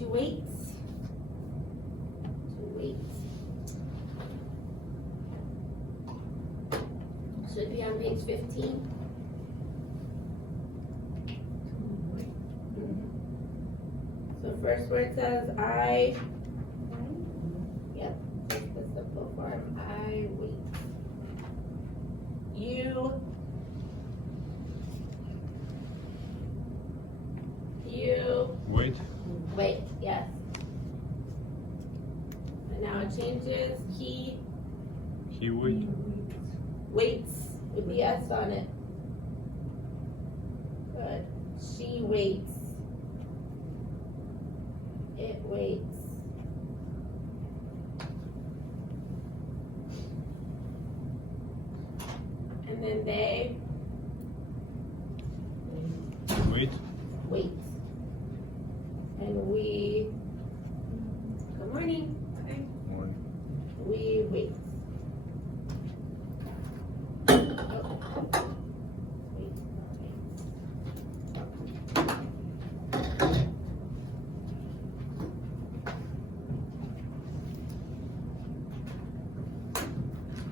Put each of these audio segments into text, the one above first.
to wait. Should be on page 15. So first word says I. Yep, that's the simple form. I wait. You. Wait. Wait, yes. And now it changes. He Wait. waits with the S on it. Good. She waits. It waits. And then they Wait. wait. And we, good morning. One. We wait.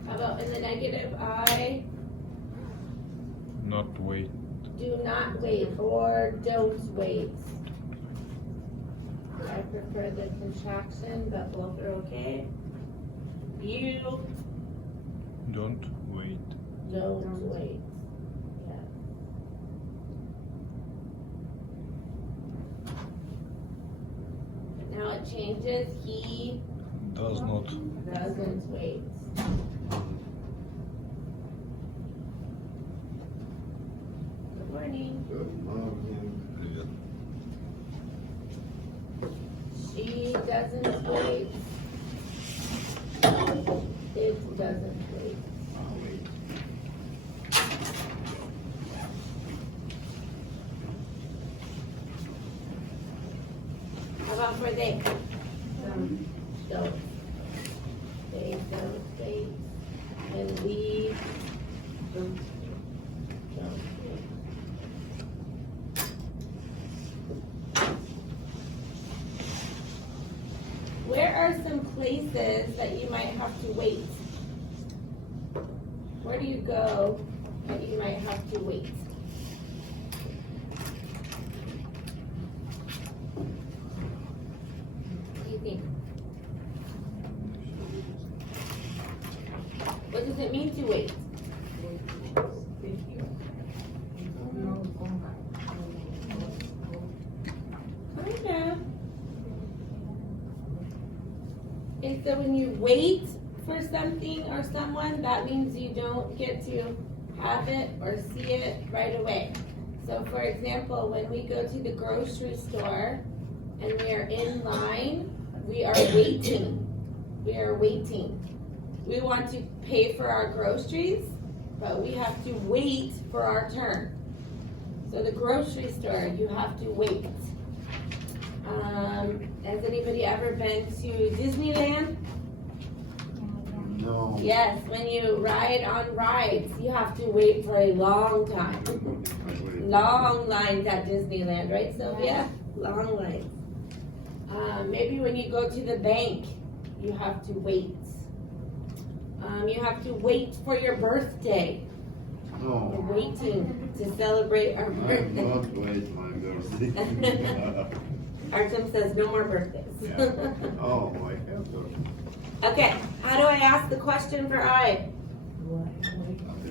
How about in the negative, I Not wait. do not wait or don't wait. I prefer the contraction, but both are okay. You Don't wait. don't wait. Yeah. And now it changes. He Does not. doesn't wait. Good morning. Good morning. She doesn't wait. It doesn't wait. I'll wait. How about for they? Don't. They don't wait. And we don't wait. Where are some places that you might have to wait? Where do you go that you might have to wait? What do you think? What does it mean to wait? Kinda. And so when you wait for something or someone, that means you don't get to have it or see it right away. So for example, when we go to the grocery store and we are in line, we are waiting. We are waiting. We want to pay for our groceries, but we have to wait for our turn. So the grocery store, you have to wait. Has anybody ever been to Disneyland? No. Yes, when you ride on rides, you have to wait for a long time. Long lines at Disneyland, right, Sylvia? Long lines. Maybe when you go to the bank, you have to wait. You have to wait for your birthday. We're No. waiting to celebrate our I'm birthday. not wait my birthday. Artem says no more birthdays. Yeah. Oh, I have to. Okay, how do I ask the question for I?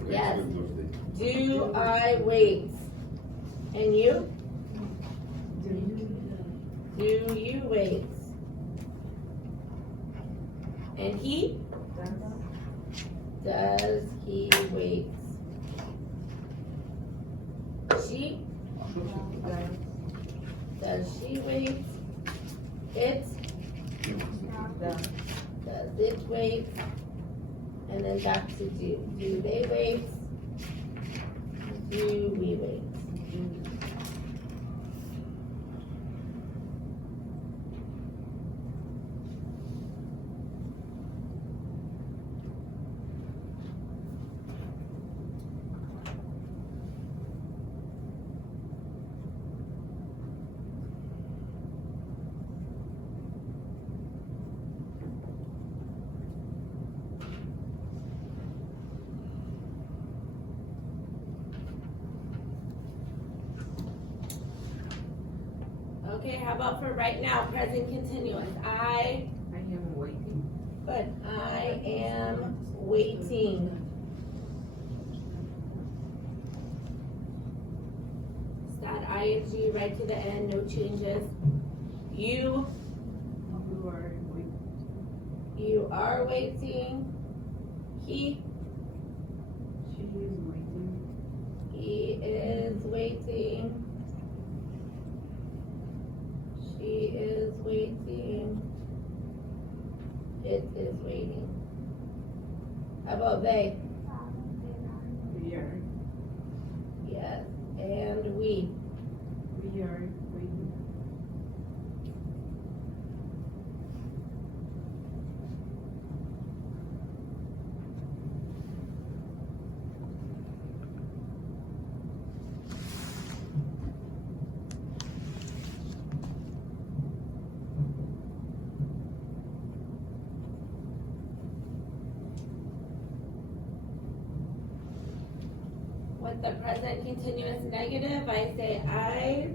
Yes. Do I wait? And you? Do you wait? And he? Does he wait? She? Does she wait? It? Does it wait? And then back to do. Do they wait? Do we wait? Okay, how about for right now, present continuous? I am waiting. Good. I am waiting. Add ing right to the end, no changes. You are waiting. He is waiting. She is waiting. It is waiting. How about they? Yes. And we. We are waiting. With the present continuous negative, I say I.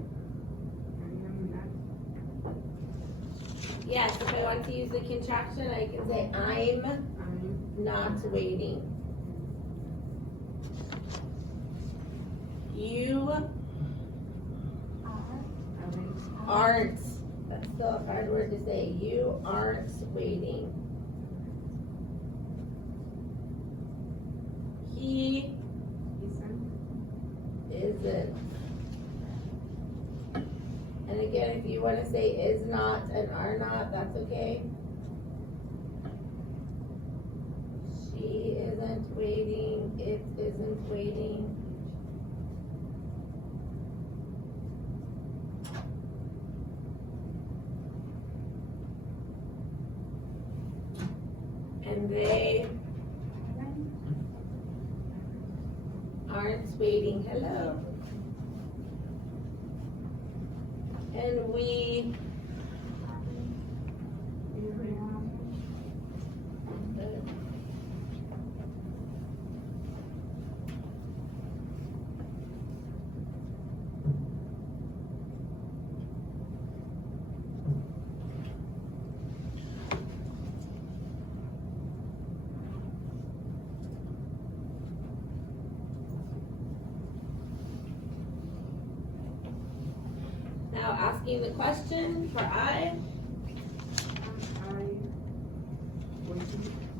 Yes, if I want to use the contraction, I can say I'm not waiting. You aren't. That's still a hard word to say. You aren't waiting. He isn't. And again, if you want to say is not and are not, that's okay. She isn't waiting. It isn't waiting. And they aren't waiting. Hello. And we now asking the question for I.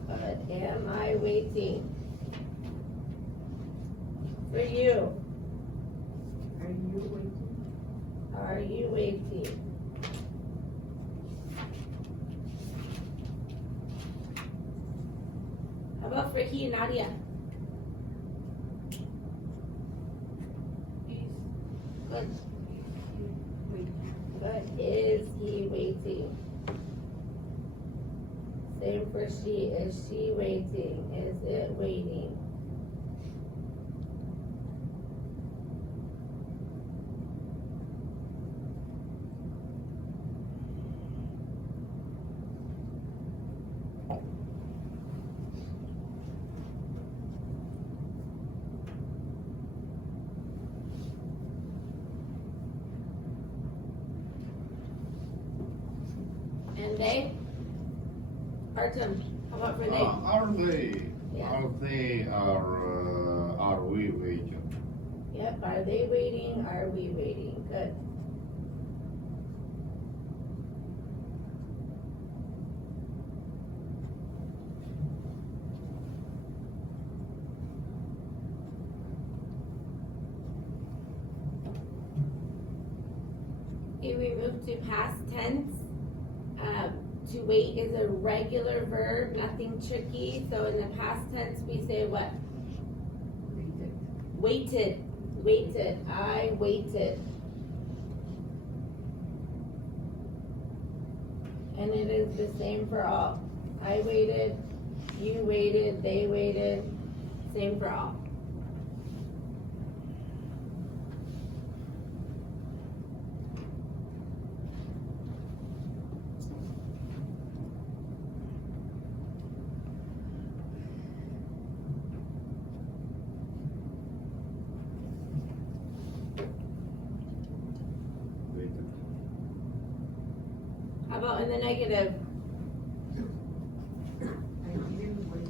But am I waiting? For you. Are you waiting? How about for he, Nadia? Good. But is he waiting? Same for she. Is she waiting? Is it waiting? And they? Artem, how about for they? Are they? Yeah. Are we waiting? Yep, are they waiting? Are we waiting? Good. Okay, we move to past tense. To wait is a regular verb, nothing tricky. So in the past tense, we say what? Waited. Waited. I waited. And it is the same for all. I waited. You waited. They waited. Same for all. in the negative? I didn't wait.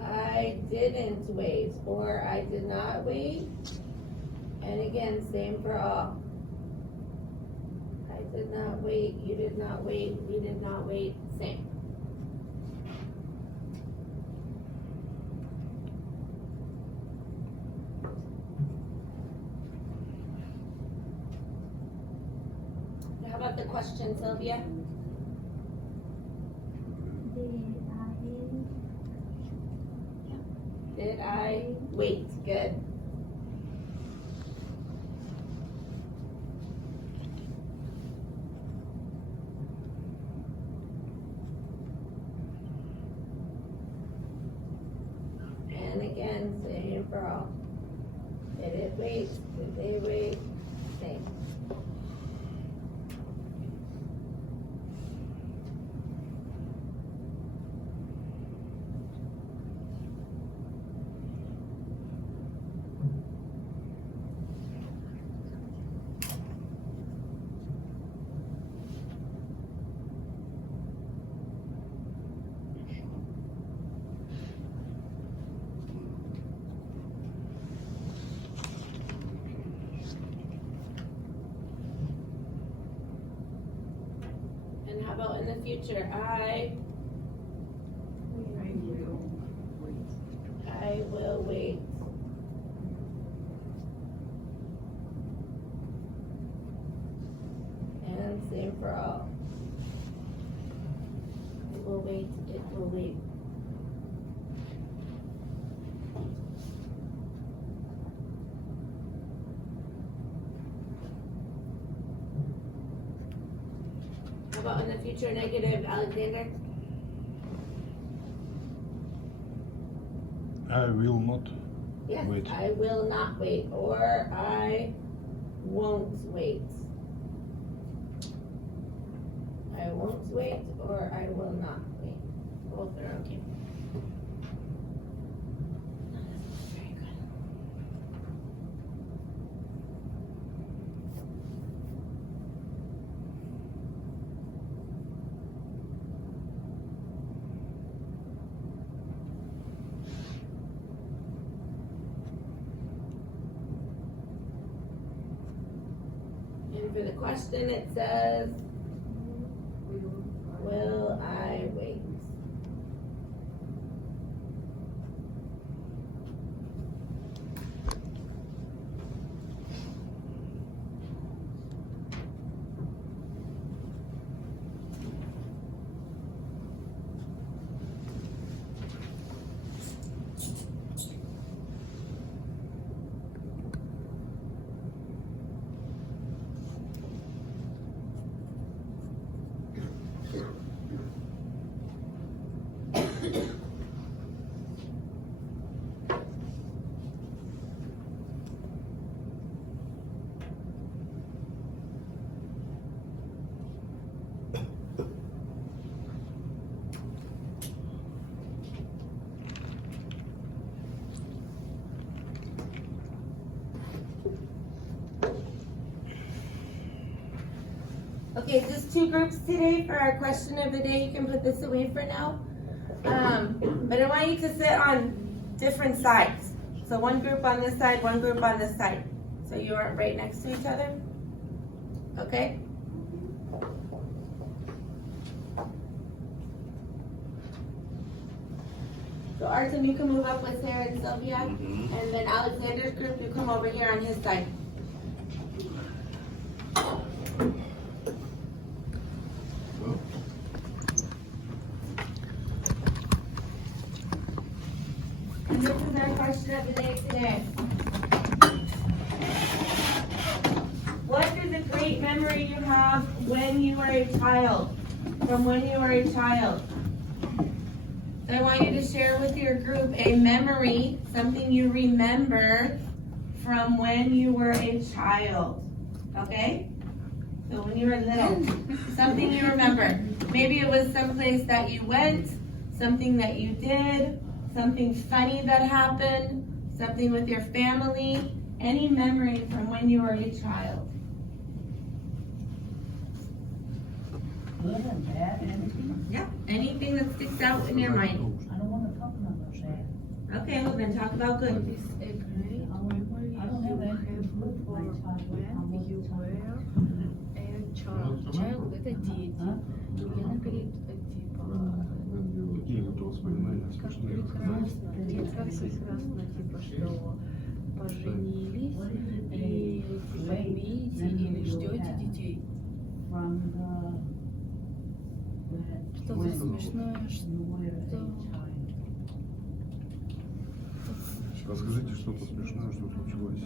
I didn't wait, or I did not wait. And again, same for all. I did not wait, you did not wait, we did not wait, same. How about the question, Sylvia? Did I wait? Good. And again, same for all. Did it wait? Did they wait? Same. And how about in the future? I will I will wait. wait. And same for all. It will wait, it will wait. How about in the future negative, Alexander? I will not Yes, wait. I will not wait, or I won't wait. I won't wait, or I will not wait. Both are okay. Very good. And for the question, it says, will I wait? Okay, just two groups today for our question of the day. You can put this away for now. But I want you to sit on different sides. So one group on this side, one group on this side. So you aren't right next to each other. Okay? So Artem, you can move up with Sarah and Sylvia. And then Alexander's group, you come over here on his side. And this is our question of the day today. What is a great memory you have when you were a child? From when you were a child? So I want you to share with your group a memory, something you remember from when you were a child. Okay? So when you were little, something you remember. Maybe it was someplace that you went, something that you did, something funny that happened, something with your family, any memory from when you were a child. good and bad, anything? Yeah, anything that sticks out in your mind. I don't wanna talk about that. Okay, well then talk about good. I don't have anything good for my child. Child это дети. Елена говорит, типа, Какие вот воспоминания как смешные? прекрасно, прекрасно, типа, что поженились и типа имеете или ждете детей. Что-то смешное, что... Расскажите что-то смешное, что случилось.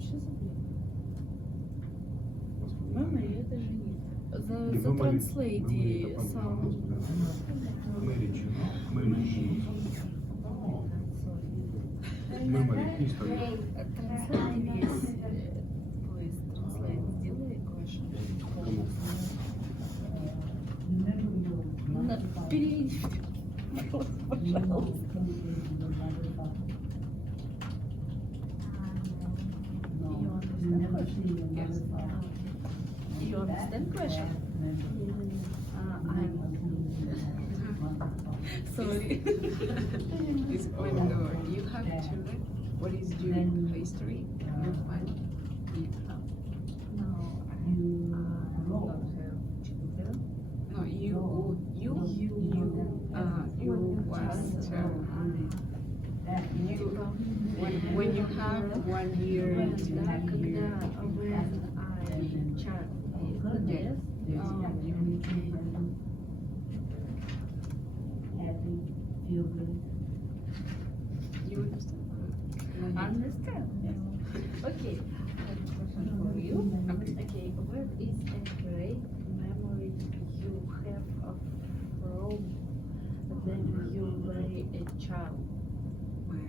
Что за бред? Мама, Воспоминания. это жених. Memory- Затранслейти memory это сам. Marriage. Marriage. Memory history. Транслейт есть. Please, транслейт сделай, Гоша. Переведи. Пожалуйста. You understand question? Sorry. Is when you have children, what is your history? Your family? No, don't have children. No, you was when you have 1 year, 2 years. When I child is Yes. Yes. Happy, feel good. You understand? understand. Okay, question for you. Okay. Okay, what is a great memory you have from when you were a child? When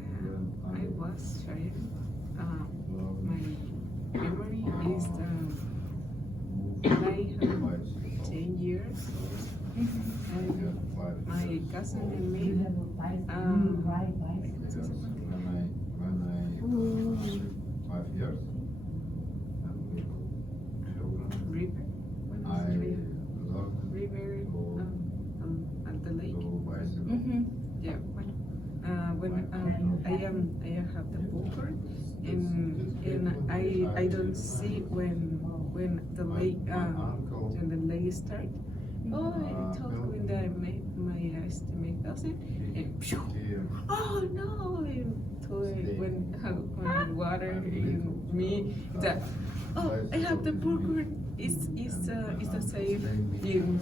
I was child, my memory is when I have 10 years, and my cousin and You me, have a bicycle, you ride bicycle. When I 5 years, and we children, river, I learned river, at the lake. to bicycle. Mm-hmm. Yeah, when I have the boulder, and I don't see when the lake Uncle, when the lake start. Oh, I talk with my estimate cousin, and phew, he oh no! And when water in me that oh I have the burger. It's the safe in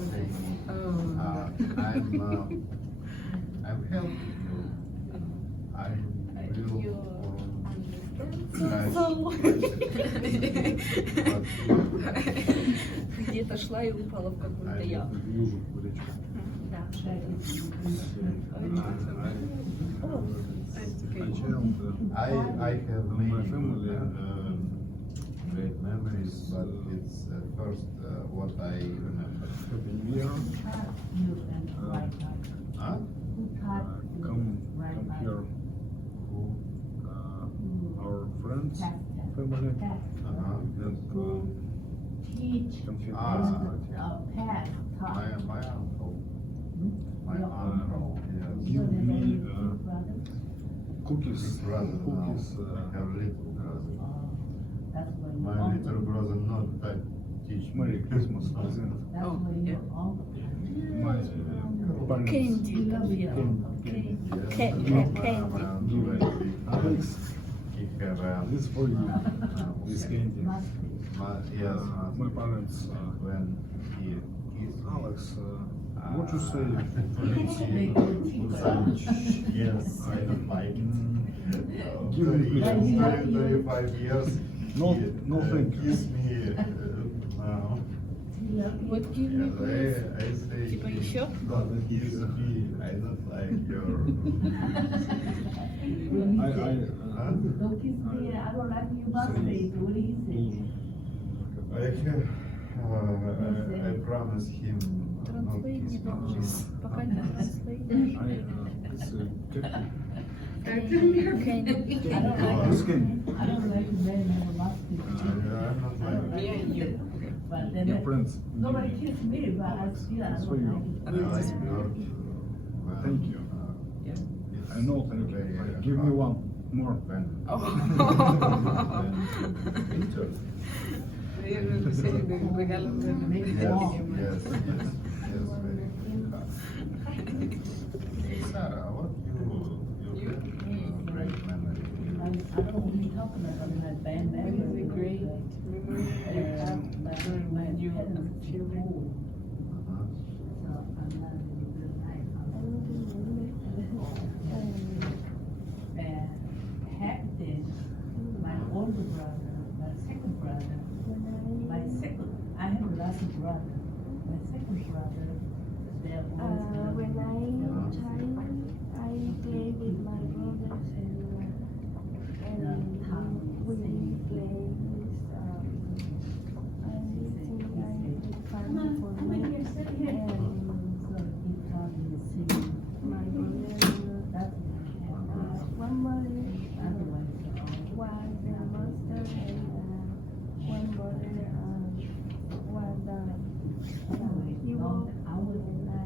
I'm helping you. I You will So- but Где-то шла и упала в какую-то I яму. Лужу в речку. Да. О, it's I okay. child, I have my many family, great memories, but it's first what I remember. happy new year. Huh? Come here. Our friends, family, Uh-huh. and Teach, come here. pass, talk. My uncle. My uncle. Yes. Give me Brothers? cookies. Big brother now. Cookies. I have little brother. That's where you My little brother not that teach me. Merry Christmas present. That's Oh, where yeah. your uncle. My parents. Кэнди, конфета. My uncle, Alex, he have this for you. This candy. yes, My parents. when he kissed me. Alex, what you say? Yes, I don't like it. Give me 35 years. No- he, no thank you. Kiss me now. Вот give me please. I say, Типа еще? don't kiss me. I don't like your. Huh? Don't kiss me, I don't like you, must say, what do you say? I promise him not Транслейт kiss не me. должен. Пока не транслейт. Кэнди. I don't like you very, never must be. I'm not like Me and you. But then Your friends. nobody kissed me, but I still I It's don't for you. like it. Yeah, it's good. Well, Thank you. it's I know, thank very, you. Give me one more. When, Oh. when winter. Sí, regalos de Maybe Yes, more. yes, very good. Sarah, what you great memory. I don't want to talk about my band What is a members. great memory you have during when you were children? Uh-huh. So I'm not really good night. Back then, my older brother, my second brother, I have a last brother. My second brother, they're always When I'm child, I play with my brothers and we play with I think I fun for me and so he taught me to sing. my brother. That's One brother otherwise was the master and one brother was the hero I would and I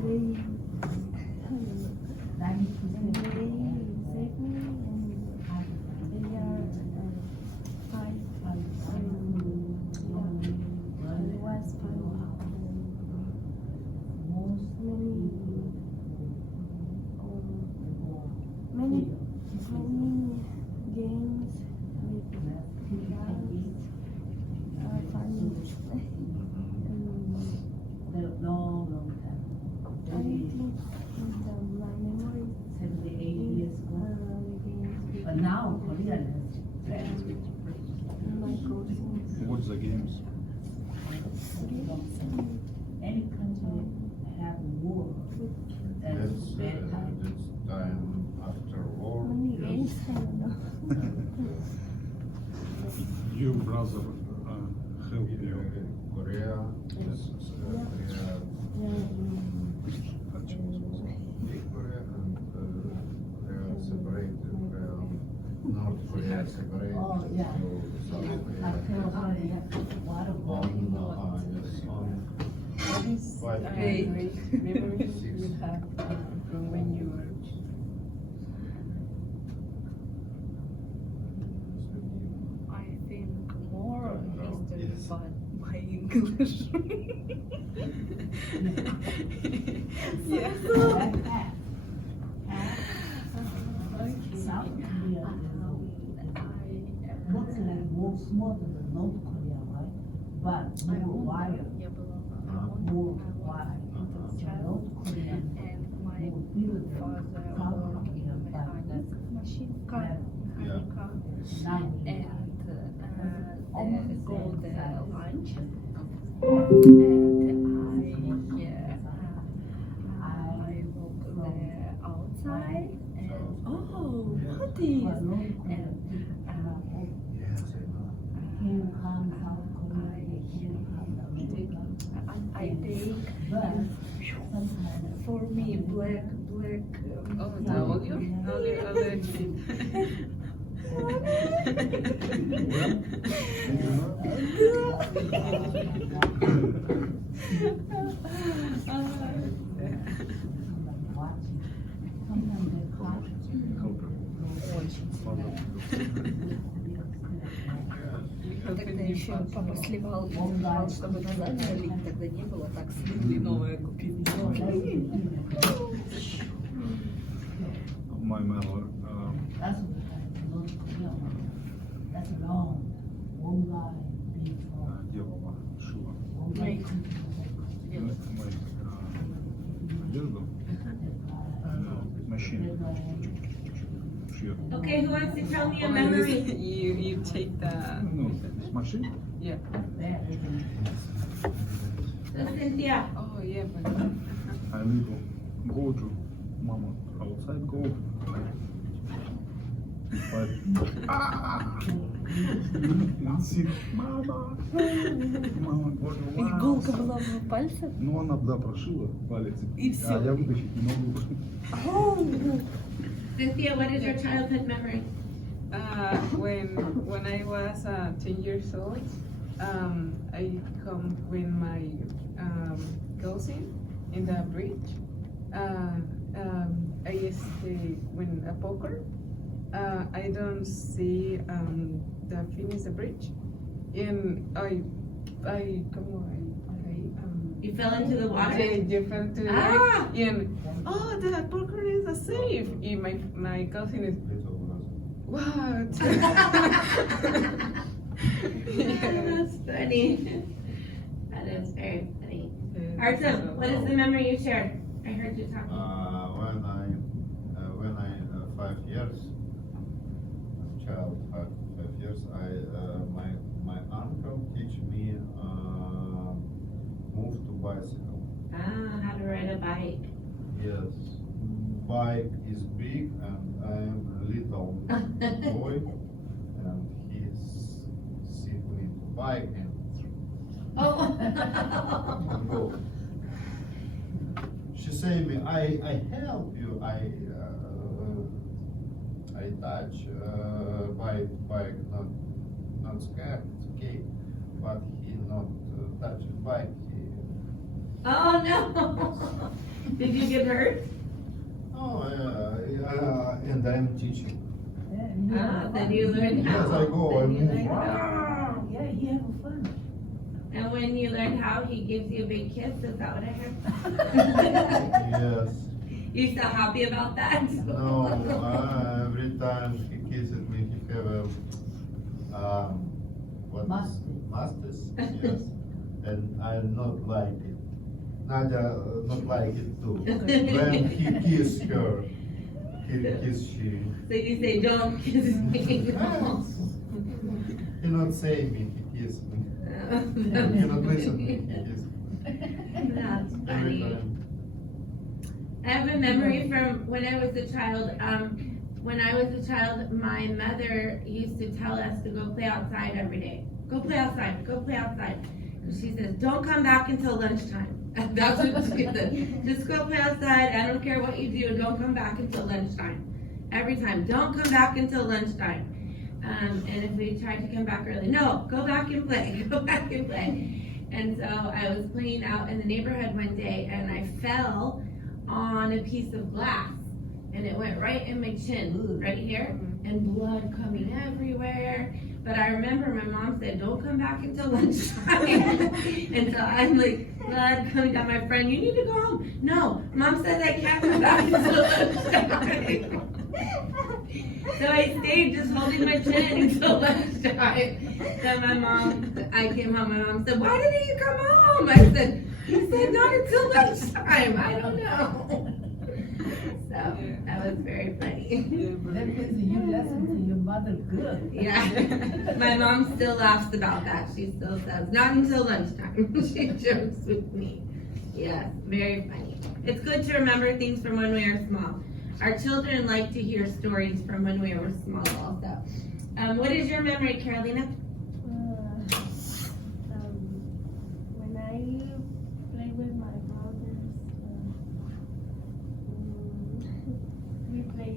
they 90% saved me and they are five and it was fun. Many games with guys are fun. long time. I think my memory 78 years ago. the games But now Korea has friends with with my cousins. What's the games? any country have war. That's That's, bad time. that's time after war. Many games, I don't know. Your brother helped you. Korea, Yes. Korea, big Korea and Korea separated, North Korea separated. Oh, yeah. to South I Korea. tell her they have water boiling. Yes, on What is Five great years. memories Six. you have from when you were I think more history, Yes. but my English. yeah. South Korea looks like more smaller than North Korea, right? But more wire, Я была more wire. North Korea and my more building, father South worked in Korea, a mechanic machine car, mechanic car, nine and years. go the lunch, and I walk there outside, and Oh, what But is? North Korea, Yes, I know. can come South Korea, they can come America. I take But sometimes for me black. Oh, the audio? Other watching, sometimes they cry. Тогда еще папа сливал, чтобы назад залить, тогда не было так слили новое купить. My mother That's what North Korea. That's long, one guy before. делала, шила. One guy. Одежду. Machine. Шьет. Okay, who wants to tell me a Oh, memory? you take the Ну, machine. yeah. That is So Cynthia, Oh yeah, but I need to go to mama outside go. But see, мама, Иголка была в пальце? Ну она да прошила палец. И всё. А я вытащить не могу. Cynthia, what is your childhood memory? when I was 10 years old, I come with my cousin in the bridge. I stay when a poker. I don't see the finish the bridge, and I come You fell into the water? you fell to the Ah! lake, and the poker is a safe. And my cousin is what? That's funny. That is very funny. Artem, what is the memory you shared? I heard you talking. When I 5 years, as a child, 5 years, my uncle teach me move to bicycle. How to ride a bike. Yes, bike is big and I am a little boy, and he's sitting in the bike and Oh. go. She say me, I help you. I touch bike, not scared. It's okay, but he not touch bike. He, Oh no. Did you get hurt? and I'm teaching. Then you learned how. Yes, I go. I Then you move. learned how. Yeah, he have fun. And when you learned how, he gives you a big kiss. Is that what I heard? Yes. You still happy about that? No, every time he kisses me, he have a what? Mastis. Yes. And I not like it. Nadia not like it too. When he kiss her, he kiss she. So you say, don't kiss me. He not say me, he kiss me. He not listen me, he kiss me. That's Every funny. time. I have a memory from when I was a child. When I was a child, my mother used to tell us to go play outside every day. Go play outside, go play outside. And she says, don't come back until lunchtime. That's what she said. Just go play outside. I don't care what you do. Don't come back until lunchtime. Every time. Don't come back until lunchtime. And if we tried to come back early, no, go back and play. Go back and play. And so I was playing out in the neighborhood one day and I fell on a piece of glass and it went right in my chin, right here, and blood coming everywhere. But I remember my mom said, don't come back until lunchtime. And so I'm like, blood coming down. My friend, you need to go home. No, mom said I can't come back until lunchtime. So I stayed just holding my chin until lunchtime. Then I came home, my mom said, why didn't you come home? I said, you said not until lunchtime. I don't know. So that was very funny. That means you listen to your mother good. Yeah, my mom still laughs about that. She still says, not until lunchtime. She jokes with me. Yes, very funny. It's good to remember things from when we were small. Our children like to hear stories from when we were small also. What is your memory, Carolina? When I play with my brothers, we play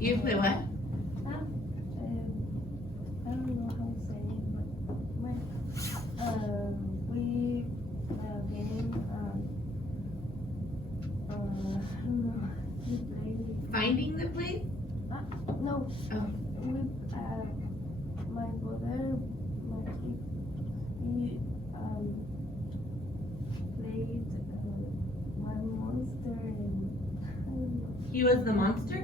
You play what? I don't know how to say it, but we play a game. I don't know. We play. Finding the place? No. Oh. With my brother, my kid, he played one monster and I don't know. He was the monster?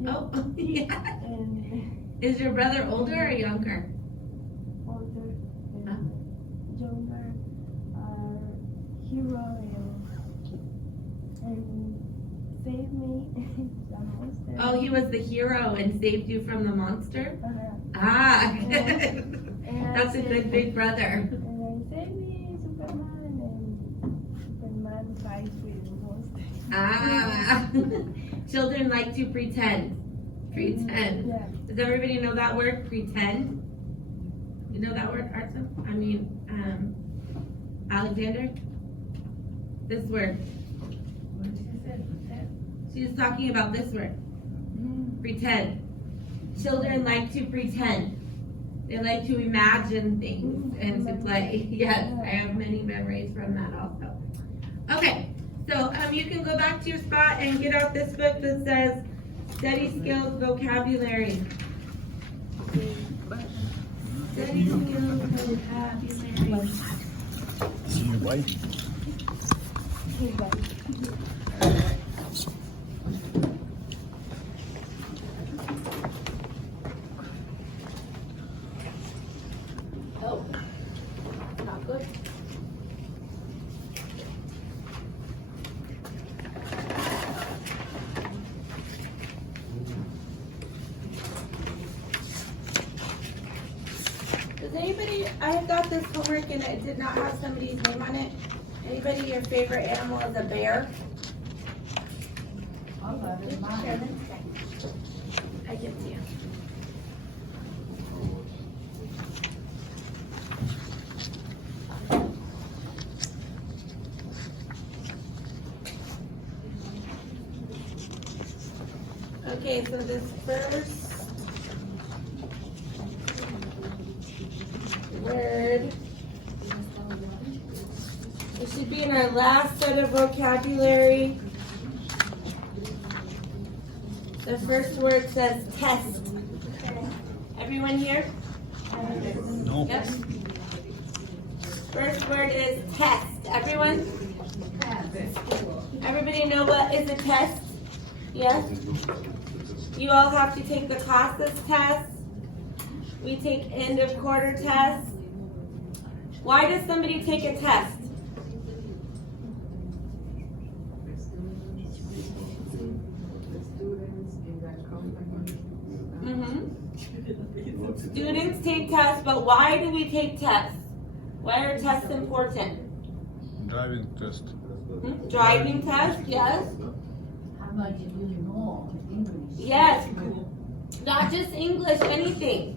No. Oh, yeah. And Is your brother older or younger? older and Huh? younger hero and saved me the monster. Oh, he was the hero and saved you from the monster? Uh-huh. Ah, And that's a good big brother. And then save me, Superman, and Superman fights with the monster. Ah, children like to pretend. Pretend. Yeah. Does everybody know that word, pretend? You know that word, Artem? I mean, Alexander? This word. What did you say? Pretend? She's talking about this word. Pretend. Children like to pretend. They like to imagine things and to play. Yes, I have many memories from that also. Okay, so you can go back to your spot and get out this book that says Study Skills Vocabulary. Study Skills Vocabulary. Why? Okay, bye. Oh, not good. Does anybody, I got this homework and it did not have somebody's name on it. Anybody, your favorite animal is a bear? All right, it's mine. I get to you. Okay, so this first word, it should be in our last set of vocabulary. The first word says test. Everyone here? No. Yep. First word is test. Everyone? Everybody know what is a test? Yes? You all have to take the CASAS test. We take end of quarter tests. Why does somebody take a test? Students take tests, but why do we take tests? Why are tests important? Driving test. Driving test, yes. How much do you know English? Yes. Not just English, anything.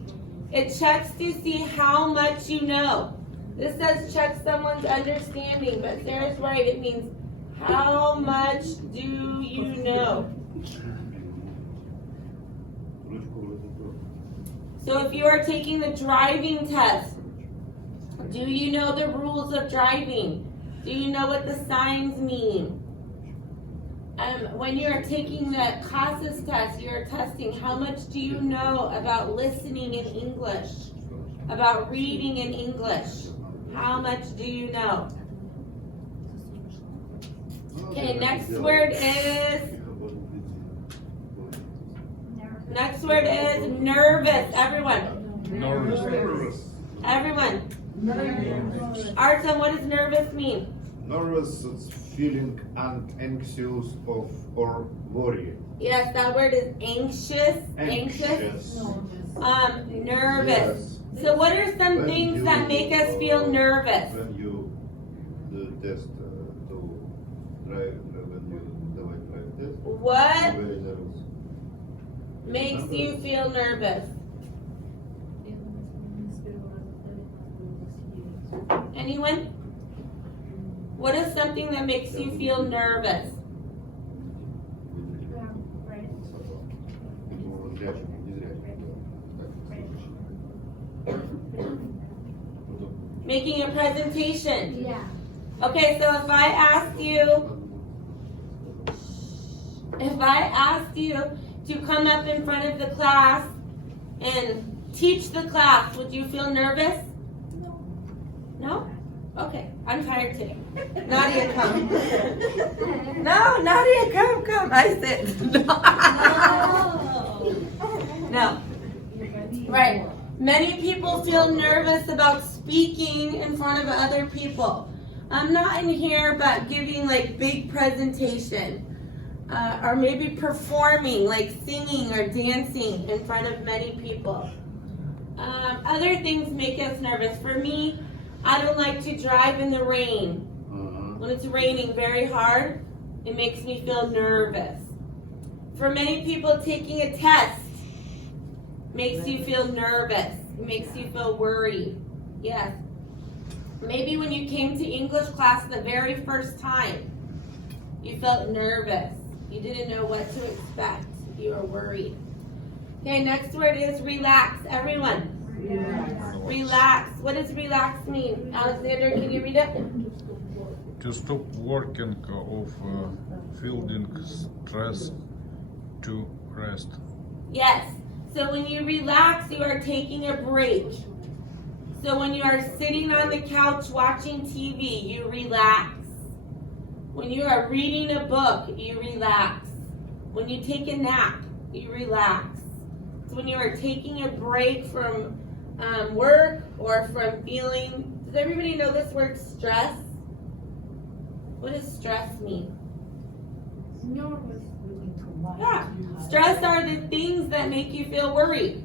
It checks to see how much you know. This says check someone's understanding, but Sarah's right. It means how much do you know? So if you are taking the driving test, do you know the rules of driving? Do you know what the signs mean? When you're taking the CASAS test, you're testing how much do you know about listening in English, about reading in English? How much do you know? Okay, next word is nervous. Everyone. Nervous. Everyone. Artem, what does nervous mean? Nervous is feeling anxious or worry. Yes, that word is anxious. Anxious. Nervous. Yes. So what are some When things you, that make us feel nervous? When you test to drive, when you drive test, What you're very nervous. makes you feel nervous? Anyone? What is something that makes you feel nervous? Making a presentation. Yeah. Okay, so if I asked you to come up in front of the class and teach the class, would you feel nervous? No? Okay, I'm tired today. Nadia, come. No, Nadia, come. I sit. No. Right. Many people feel nervous about speaking in front of other people. I'm not in here but giving like big presentation. Or maybe performing, like singing or dancing in front of many people. Other things make us nervous. For me, I don't like to drive in the rain. When it's raining very hard, it makes me feel nervous. For many people, taking a test makes you feel nervous. It makes you feel worried. Yes. Maybe when you came to English class the very first time, you felt nervous. You didn't know what to expect. You were worried. Okay, next word is relax. Everyone. Relax. What does relax mean? Alexander, can you read it? To stop working of feeling stress to rest. Yes. So when you relax, you are taking a break. So when you are sitting on the couch watching TV, you relax. When you are reading a book, you relax. When you take a nap, you relax. So when you are taking a break from work or from feeling, does everybody know this word stress? What does stress mean? Nervous. Yeah, stress are the things that make you feel worried,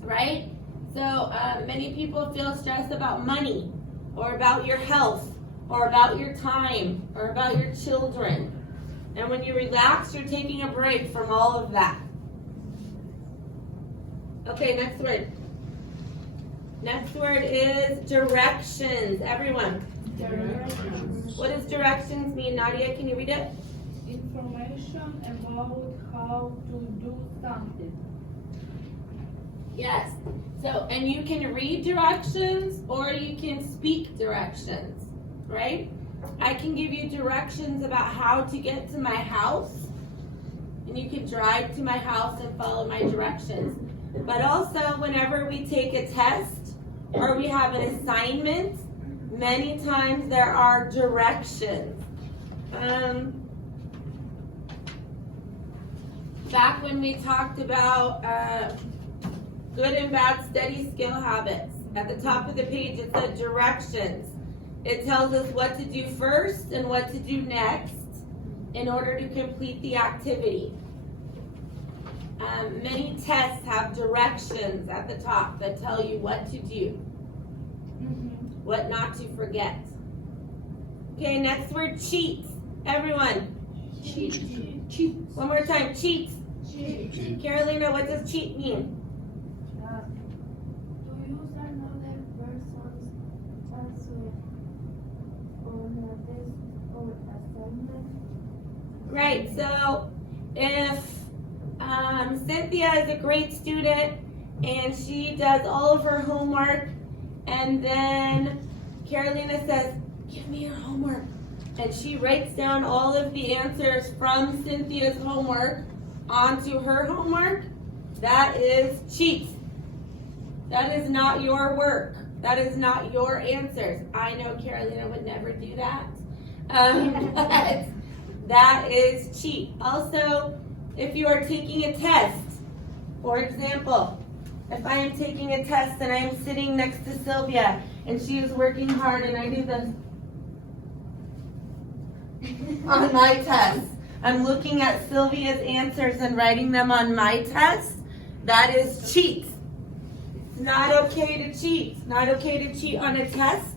right? So many people feel stressed about money, or about your health, or about your time, or about your children. And when you relax, you're taking a break from all of that. Okay, next word. Next word is directions. Everyone. What does directions mean? Nadia, can you read it? Information about how to do something. Yes. So, and you can read directions or you can speak directions, right? I can give you directions about how to get to my house, and you can drive to my house and follow my directions. But also, whenever we take a test or we have an assignment, many times there are directions. Back when we talked about good and bad study skill habits, at the top of the page it said directions. It tells us what to do first and what to do next in order to complete the activity. Many tests have directions at the top that tell you what to do, what not to forget. Okay, next word, cheat. Everyone. Cheat. One more time, cheat. Carolina, what does cheat mean? To use another person's password on a test or assignment. Right, so if Cynthia is a great student and she does all of her homework, and then Carolina says, give me your homework, and she writes down all of the answers from Cynthia's homework onto her homework, that is cheat. That is not your work. That is not your answers. I know Carolina would never do that. But that is cheat. Also, if you are taking a test, for example, if I am taking a test and I am sitting next to Sylvia and she is working hard and I do this on my test, I'm looking at Sylvia's answers and writing them on my test, that is cheat. It's not okay to cheat. It's not okay to cheat on a test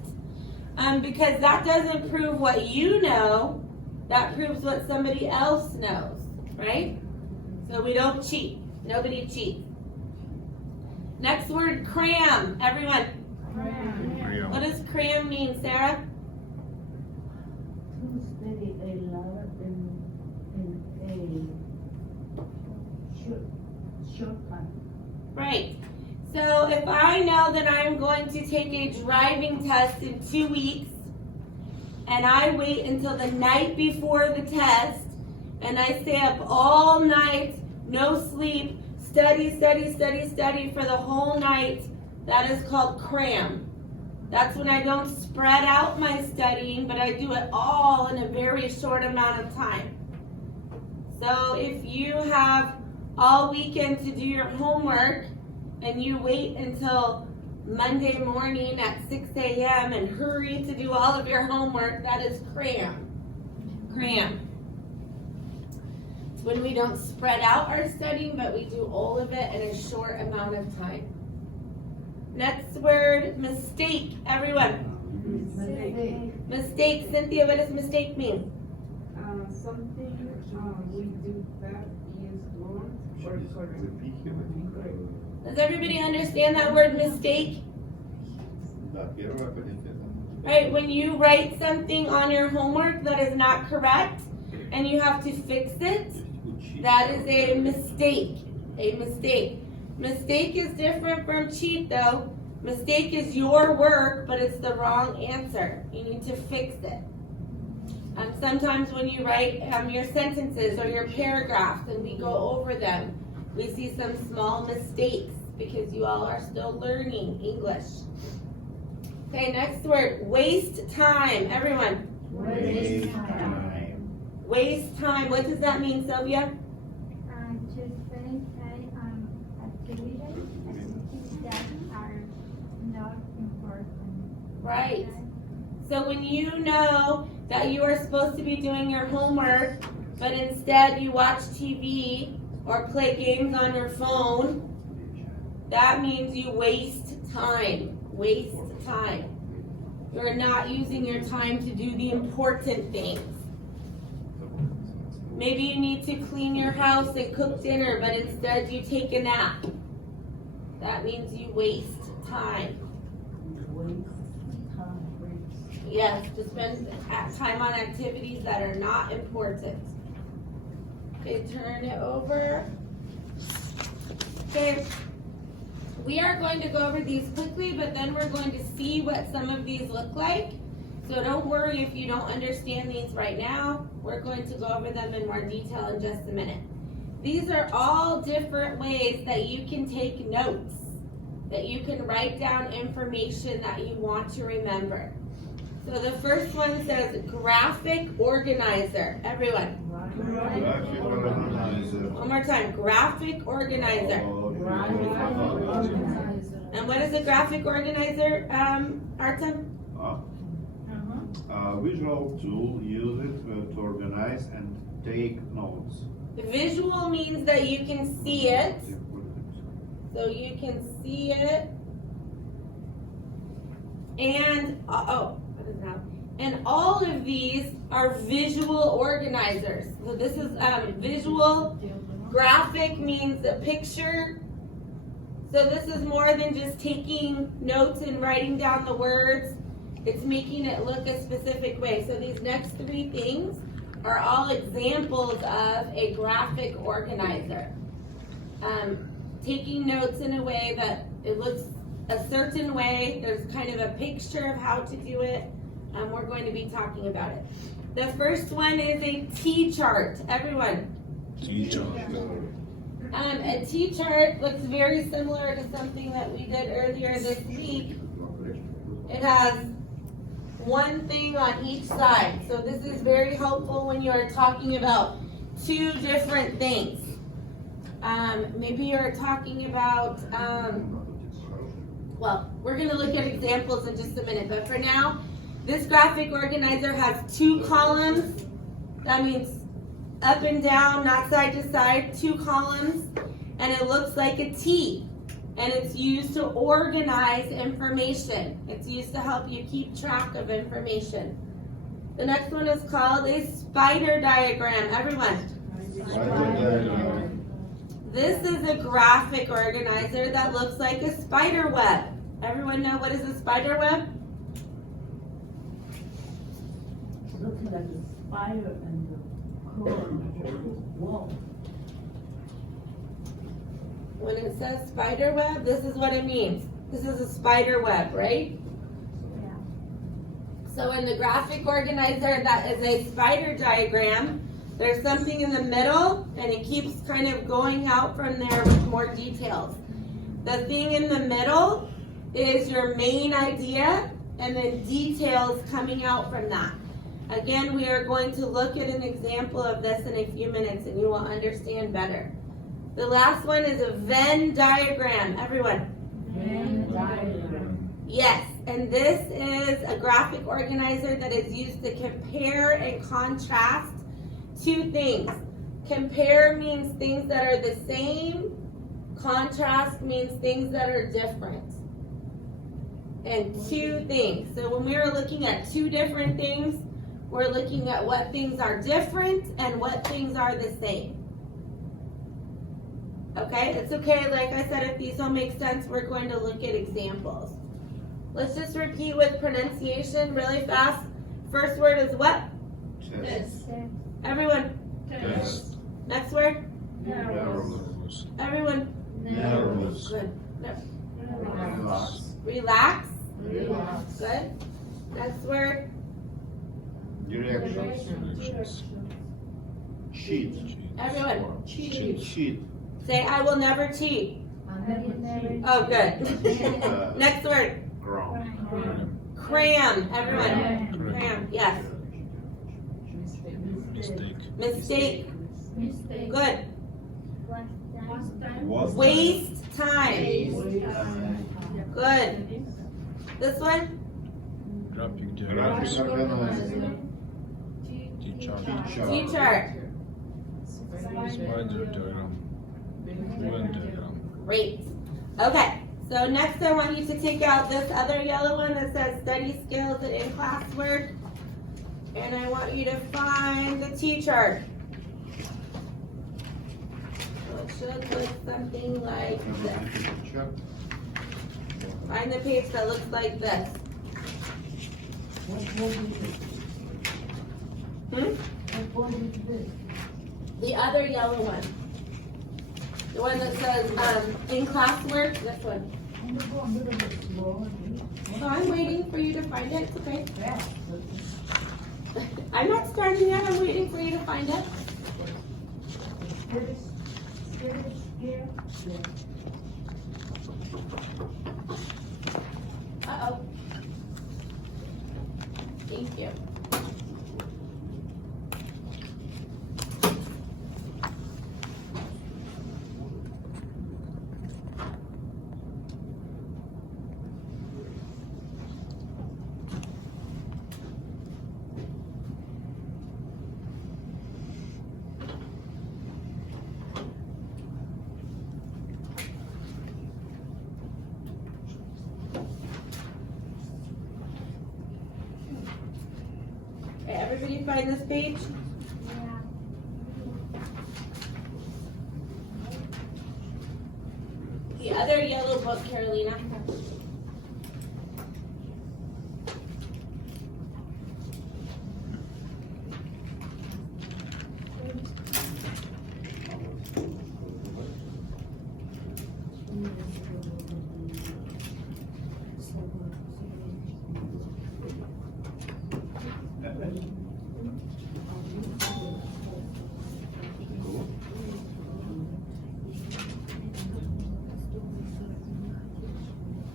because that doesn't prove what you know, that proves what somebody else knows, right? So we don't cheat. Nobody cheats. Next word, cram. Everyone. Cram. What does cram mean, Sarah? To study a lot in a short time. Right. So if I know that I'm going to take a driving test in 2 weeks, and I wait until the night before the test, and I stay up all night, no sleep, study for the whole night, that is called cram. That's when I don't spread out my studying, but I do it all in a very short amount of time. So if you have all weekend to do your homework, and you wait until Monday morning at 6 a.m. and hurry to do all of your homework, that is cram. Cram. It's when we don't spread out our studying, but we do all of it in a short amount of time. Next word, mistake. Everyone. Mistake. Cynthia, what does mistake mean? Something we do that is wrong or correct. Does everybody understand that word mistake? Да, первое понятие. right? When you write something on your homework that is not correct and you have to fix it, that is a mistake. A mistake. Mistake is different from cheat though. Mistake is your work, but it's the wrong answer. You need to fix it. Sometimes when you write your sentences or your paragraphs and we go over them, we see some small mistakes because you all are still learning English. Okay, next word, waste time. Everyone. Waste time. Waste time. What does that mean, Sylvia? To spend time on activities and things that are not important. Right. So when you know that you are supposed to be doing your homework, but instead you watch TV or play games on your phone, that means you waste time. Waste time. You're not using your time to do the important things. Maybe you need to clean your house and cook dinner, but instead you take a nap. That means you waste time. Yes, to spend time on activities that are not important. Okay, turn it over. Okay, we are going to go over these quickly, but then we're going to see what some of these look like. So don't worry if you don't understand these right now. We're going to go over them in more detail in just a minute. These are all different ways that you can take notes, that you can write down information that you want to remember. So the first one says graphic organizer. Everyone. Graphic organizer. One more time. Graphic organizer. And what is a graphic organizer, Artem? Visual tool used to organize and take notes. Visual means that you can see it. So you can see it. And, what is that? And all of these are visual organizers. So this is visual. Graphic means a picture. So this is more than just taking notes and writing down the words. It's making it look a specific way. So these next three things are all examples of a graphic organizer. Taking notes in a way that it looks a certain way. There's kind of a picture of how to do it. We're going to be talking about it. The first one is a T-chart. Everyone. T-chart. A T-chart looks very similar to something that we did earlier this week. It has one thing on each side. So this is very helpful when you are talking about two different things. Maybe you're talking about, well, we're going to look at examples in just a minute. But for now, this graphic organizer has two columns. That means up and down, not side to side, two columns. And it looks like a T. And it's used to organize information. It's used to help you keep track of information. The next one is called a spider diagram. Everyone. Spider diagram. This is a graphic organizer that looks like a spider web. Everyone know what is a spider web? Looks like a spider and the wall. When it says spider web, this is what it means. This is a spider web, right? Yeah. So in the graphic organizer that is a spider diagram, there's something in the middle and it keeps kind of going out from there with more details. The thing in the middle is your main idea and then details coming out from that. Again, we are going to look at an example of this in a few minutes and you will understand better. The last one is a Venn diagram. Everyone. Venn diagram. Yes, and this is a graphic organizer that is used to compare and contrast two things. Compare means things that are the same. Contrast means things that are different. And two things. So when we are looking at two different things, we're looking at what things are different and what things are the same. Okay, it's okay, like I said, if these don't make sense, we're going to look at examples. Let's just repeat with pronunciation really fast. First word is what? Test. Everyone. Test. Next word? Nervous. Everyone. Nervous. Good. Relax. Relax. Relax. Good. Next word? Directions. Cheat. Everyone. Cheat. Say, I will never cheat. Oh, good. Next word? Ground. Cram. Everyone. Cram. Yes. Mistake. Mistake. Good. Was Waste time. Good. This one? Graphic Graphic diagram. Teacher. Teacher. Spider diagram. Venn diagram. Great. Okay. So next I want you to take out this other yellow one that says study skills and in-class work. And I want you to find the teacher. So it should look something like this. Find the page that looks like this. The other yellow one. The one that says in-class work, this one. So I'm waiting for you to find it, it's okay. I'm not starting yet, I'm waiting for you to find it. Uh-oh. Thank you. Okay, everybody find this page? The other yellow book, Carolina.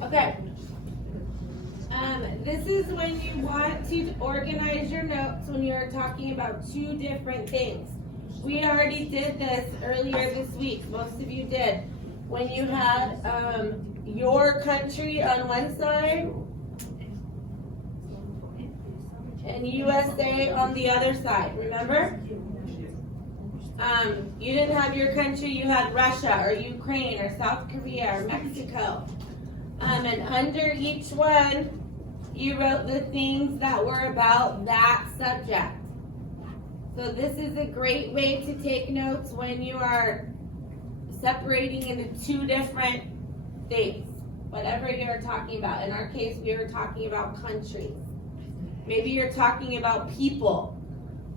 Okay. This is when you want to organize your notes when you are talking about two different things. We already did this earlier this week. Most of you did. When you had your country on one side and USA on the other side. Remember? You didn't have your country, you had Russia or Ukraine or South Korea or Mexico. And under each one, you wrote the things that were about that subject. So this is a great way to take notes when you are separating into two different things, whatever you're talking about. In our case, we were talking about countries. Maybe you're talking about people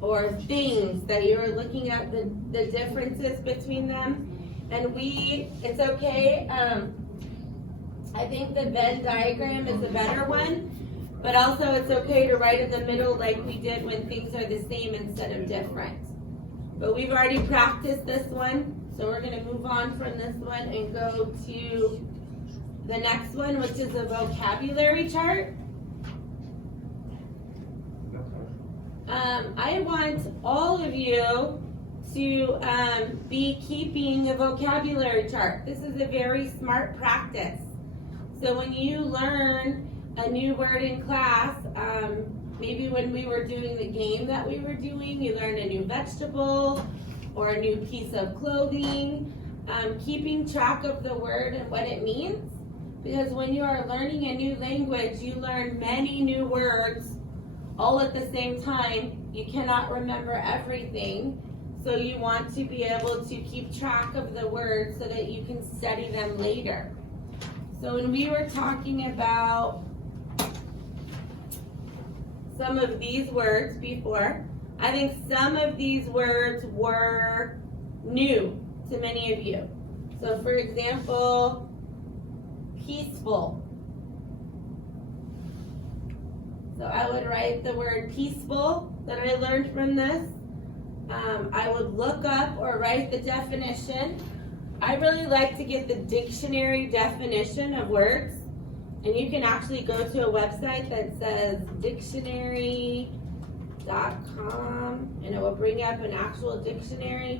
or things that you were looking at the differences between them. And it's okay. I think the Venn diagram is a better one, but also it's okay to write in the middle like we did when things are the same instead of different. But we've already practiced this one, so we're gonna move on from this one and go to the next one, which is a vocabulary chart. I want all of you to be keeping a vocabulary chart. This is a very smart practice. So when you learn a new word in class, maybe when we were doing the game that we were doing, you learned a new vegetable or a new piece of clothing, keeping track of the word and what it means. Because when you are learning a new language, you learn many new words all at the same time. You cannot remember everything. So you want to be able to keep track of the words so that you can study them later. So when we were talking about some of these words before. I think some of these words were new to many of you. So for example, peaceful. So I would write the word peaceful that I learned from this. I would look up or write the definition. I really like to get the dictionary definition of words. And you can actually go to a website that says dictionary.com and it will bring up an actual dictionary.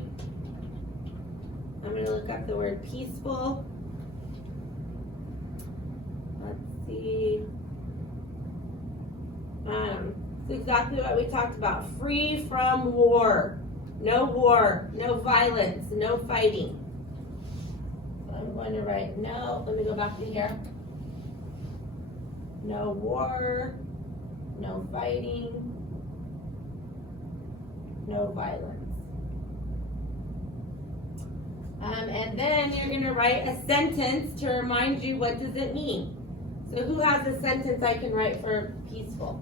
I'm going to look up the word peaceful. Let's see. It's exactly what we talked about. Free from war. No war, no violence, no fighting. So I'm going to write no. Let me go back to here. No war, no fighting, no violence. And then you're going to write a sentence to remind you what does it mean. So who has a sentence I can write for peaceful?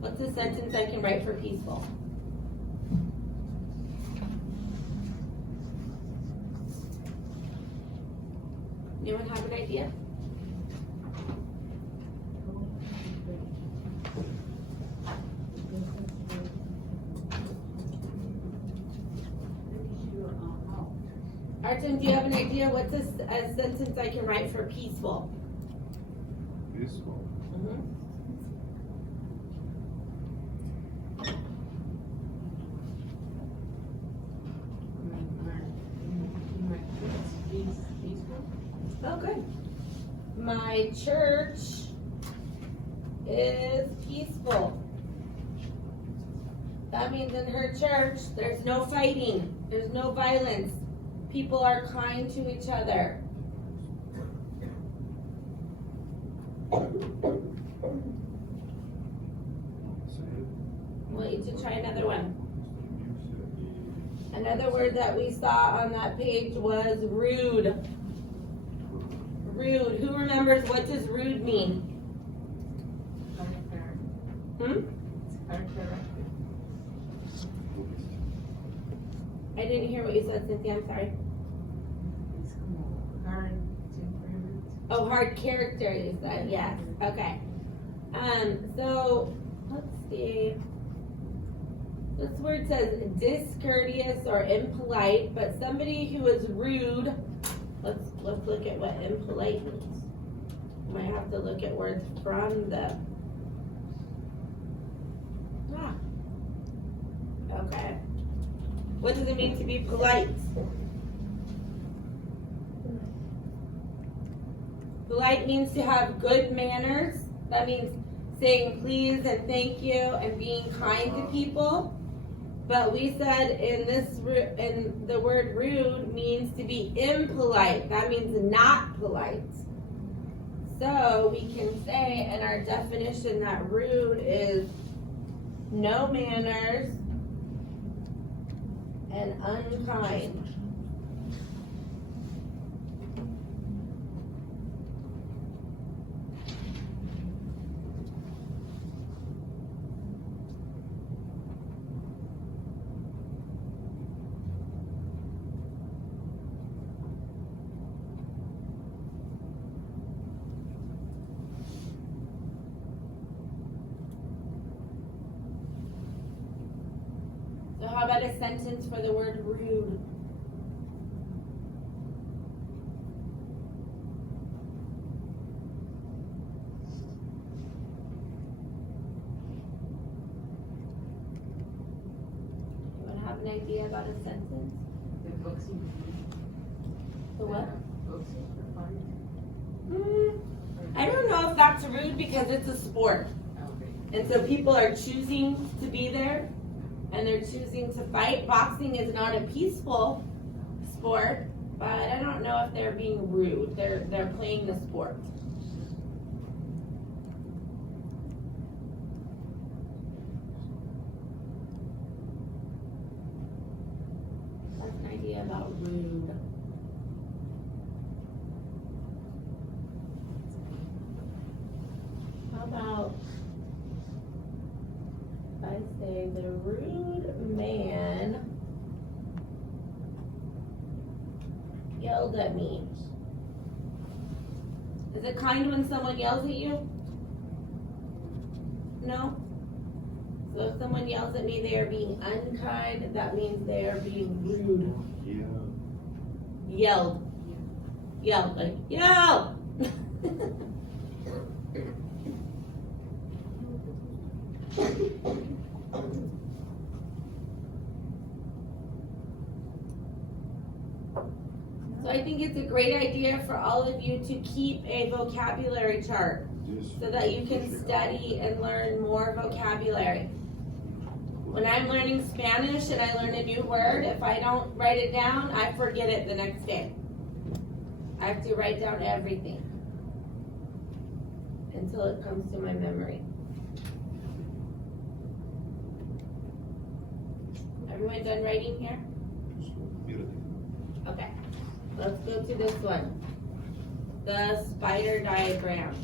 What's a sentence I can write for peaceful? Anyone have an idea? Artem, do you have an idea what's a sentence I can write for peaceful? Peaceful. Oh, good. My church is peaceful. That means in her church, there's no fighting, there's no violence. People are kind to each other. I want you to try another one. Another word that we saw on that page was rude. Rude. Who remembers what does rude mean? I didn't hear what you said, Cynthia. I'm sorry. Oh, hard character, you said. Yes. Okay. So let's see. This word says discourteous or impolite, but somebody who is rude. Let's look at what impolite means. We might have to look at words from the. Okay. What does it mean to be polite? Polite means to have good manners. That means saying please and thank you and being kind to people. But we said in the word rude means to be impolite. That means not polite. So we can say in our definition that rude is no manners and unkind. So how about a sentence for the word rude? Anyone have an idea about a sentence? The what? I don't know if that's rude because it's a sport. And so people are choosing to be there and they're choosing to fight. Boxing is not a peaceful sport, but I don't know if they're being rude. They're playing the sport. That's an idea about rude. example, I say the rude man yelled at me. Is it kind when someone yells at you? No? So if someone yells at me, they are being unkind, that means they are being rude. Yeah. Yelled. Yelled, like, yell! So I think it's a great idea for all of you to keep a vocabulary chart Yes. so that you can study and learn more vocabulary. When I'm learning Spanish and I learn a new word, if I don't write it down, I forget it the next day. I have to write down everything until it comes to my memory. Everyone done writing here? Okay, let's go to this one. The spider diagram.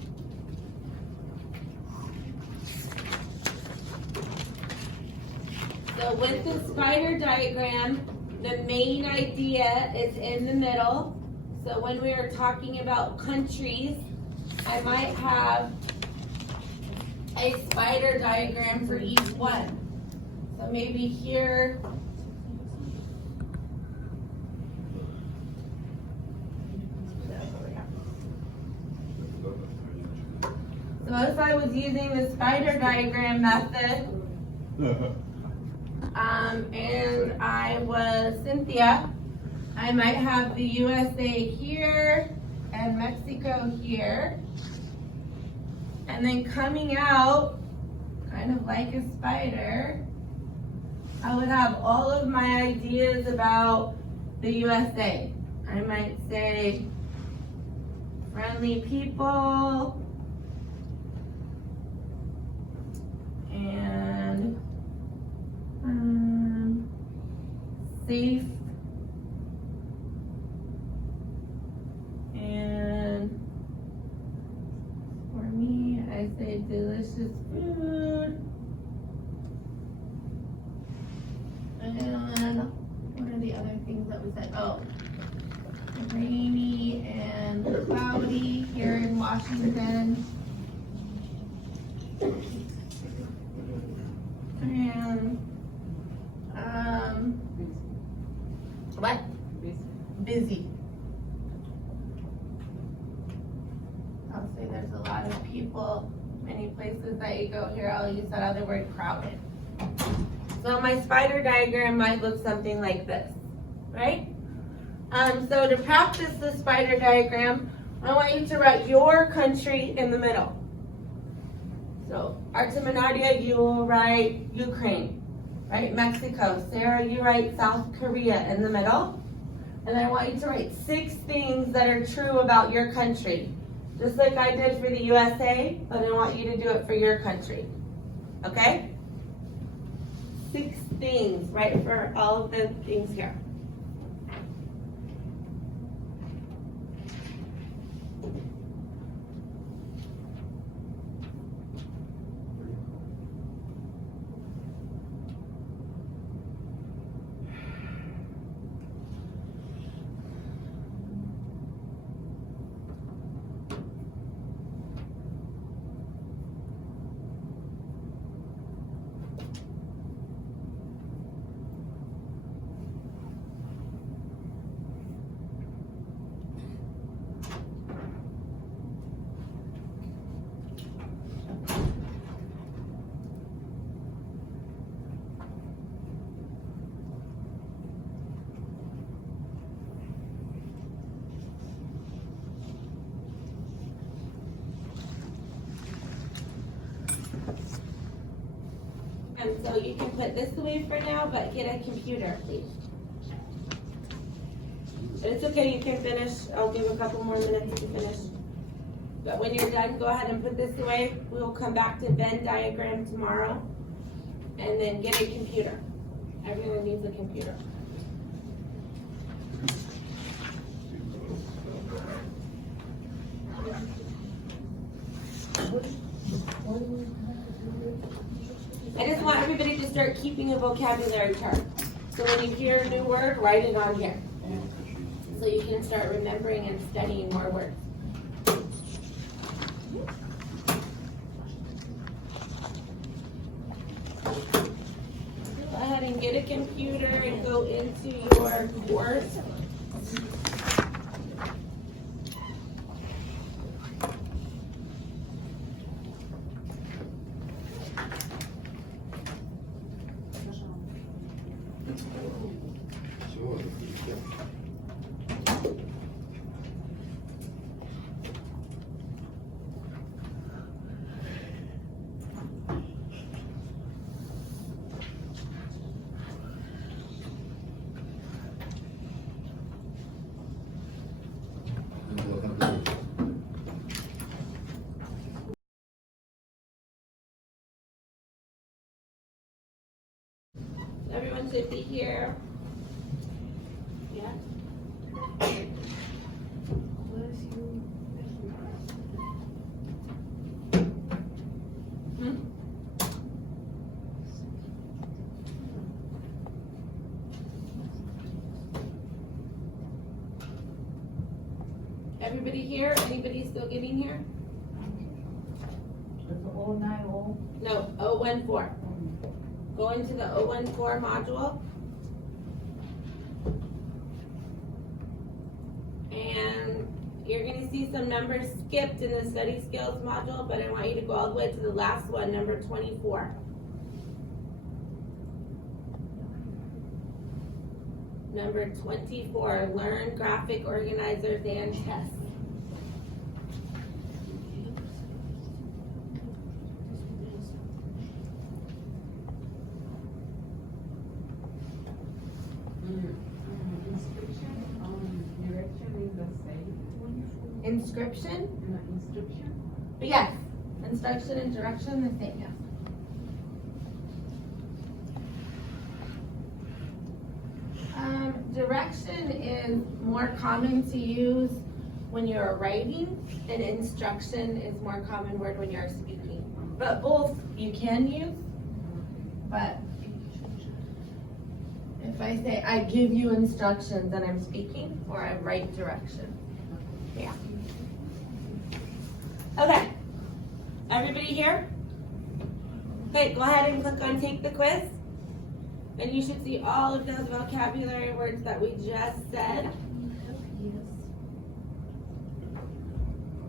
So with the spider diagram, the main idea is in the middle. So when we are talking about countries, I might have a spider diagram for each one. So maybe here, so if I was using the spider diagram method, and I was Cynthia, I might have the USA here and Mexico here. And then coming out, kind of like a spider, I would have all of my ideas about the USA. I might say friendly people and safe and for me I say delicious food and what are the other things that we said? Oh, rainy and cloudy here in Washington. And what? Busy. I'll say there's a lot of people, many places that you go here, I'll use that other word, crowded. So my spider diagram might look something like this, right? So to practice the spider diagram, I want you to write your country in the middle. So Artem and Nadia, you will write Ukraine, right? Mexico. Sarah, you write South Korea in the middle. And I want you to write 6 things that are true about your country. Just like I did for the USA, but I want you to do it for your country. Okay? 6 things, right, for all of the things here. And so you can put this away for now, but get a computer, please. But it's okay, you can finish. I'll give a couple more minutes to finish. But when you're done, go ahead and put this away. We will come back to Venn diagram tomorrow. And then get a computer. Everyone needs a computer. What? I just want everybody to start keeping a vocabulary chart. So when you hear a new word, write it on here. So you can start remembering and studying more words. Go ahead and get a computer and go into your course. Everyone should be here. Yeah. Hmm? Everybody here? Anybody still getting here? It's 090. No, 014. Go into the 014 module. And you're gonna see some numbers skipped in the study skills module, but I want you to go all the way to the last one, number 24. Number 24, learn graphic organizers and tests. Inscription? Yes, instruction and direction, the same, yes. Direction is more common to use when you're writing, and instruction is more common word when you're speaking. But both you can use, but if I say I give you instructions, then I'm speaking, or I write direction. Yeah. Okay. Everybody here? Okay, go ahead and click on take the quiz. And you should see all of those vocabulary words that we just said.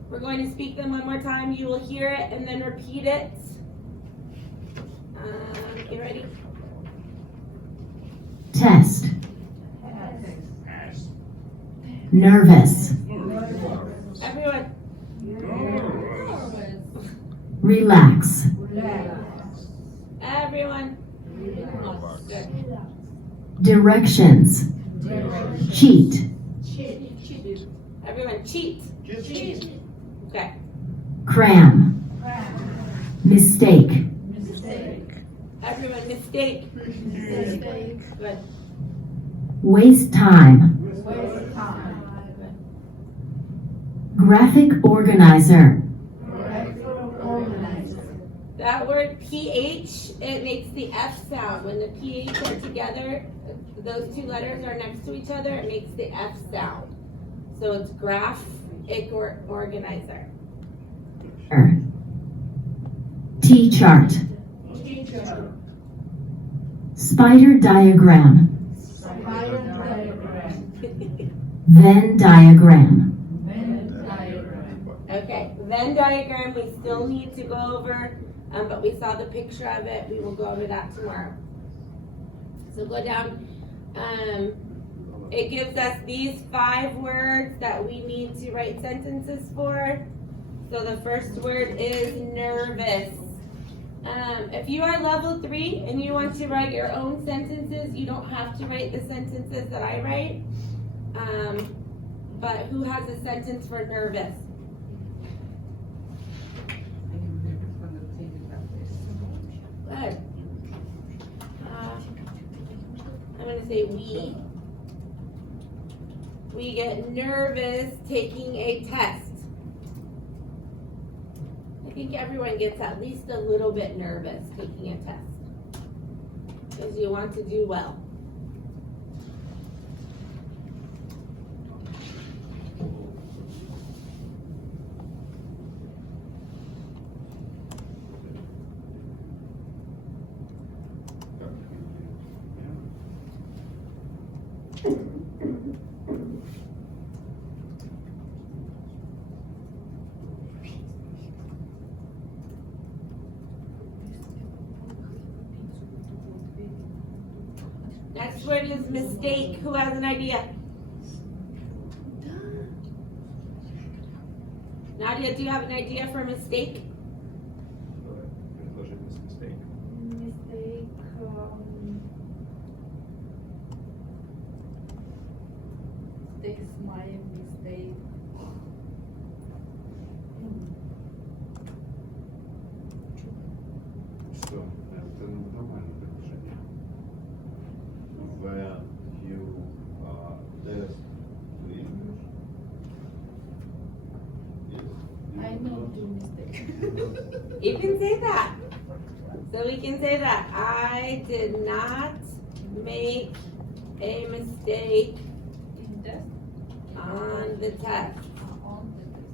We're going to speak them one more time. You will hear it and then repeat it. You ready? Test. Nervous. Everyone. Relax. Everyone. Good. Directions. Cheat. Everyone, cheat. Okay. Cram. Mistake. Everyone, mistake. Good. Waste time. Graphic organizer. That word PH, it makes the F sound. When the PH are together, those two letters are next to each other, it makes the F sound. So it's graphic organizer. T-chart. Spider diagram. Venn diagram. Okay, Venn diagram we still need to go over, but we saw the picture of it. We will go over that tomorrow. So go down. It gives us these 5 words that we need to write sentences for. So the first word is nervous. If you are level 3 and you want to write your own sentences, you don't have to write the sentences that I write. But who has a sentence for nervous? Good. I'm going to say we. We get nervous taking a test. I think everyone gets at least a little bit nervous taking a test. Because you want to do well. Next word is mistake. Who has an idea? Nadia, do you have an idea for mistake? Mistake, this is my mistake. Что? Это нормальное предложение. When you test the English, I not do mistake. You can say that. So we can say that I did not make a mistake In test, on the test. on the test.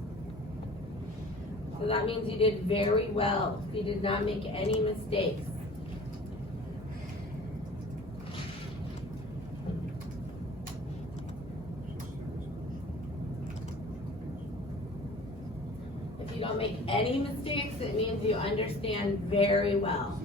So that means you did very well. You did not make any mistakes. If you don't make any mistakes, it means you understand very well.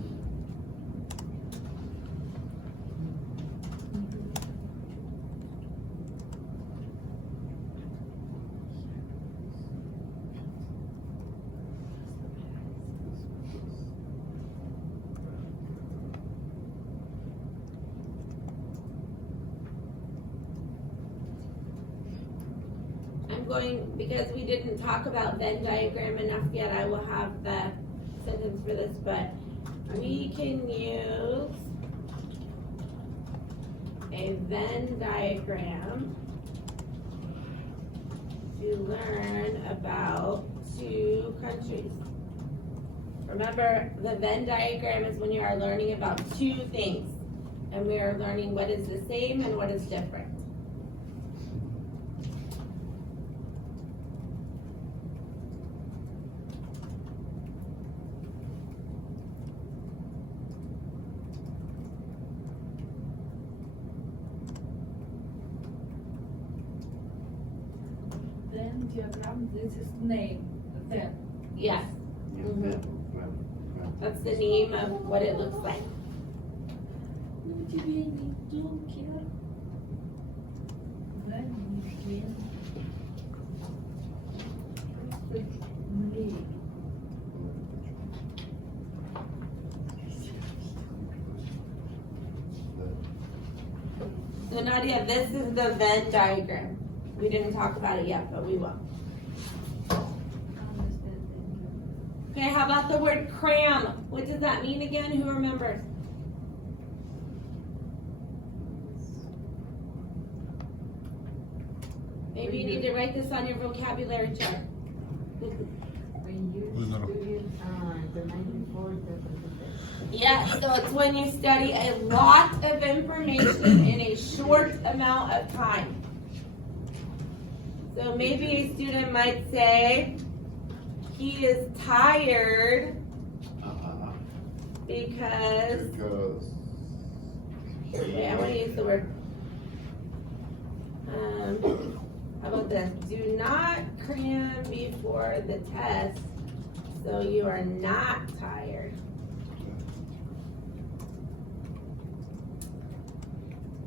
I'm going, because we didn't talk about Venn diagram enough yet, I will have the sentence for this, but we can use a Venn diagram to learn about two countries. Remember, the Venn diagram is when you are learning about two things, and we are learning what is the same and what is different. Then diagram, this is name, then. Yes, when. that's the name of what it looks like. Ну тебе не только. When you feel Млей. So Nadia, this is the Venn diagram. We didn't talk about it yet, but we will. Understand. Okay, how about the word cram? What does that mean again? Who remembers? Maybe you need to write this on your vocabulary chart. When you Winner. student, the 94 Yeah, so it's when you study a lot of information in a short amount of time. So maybe a student might say, he is tired because, Because. okay, I want to use the word. How about this? Do not cram before the test so you are not tired.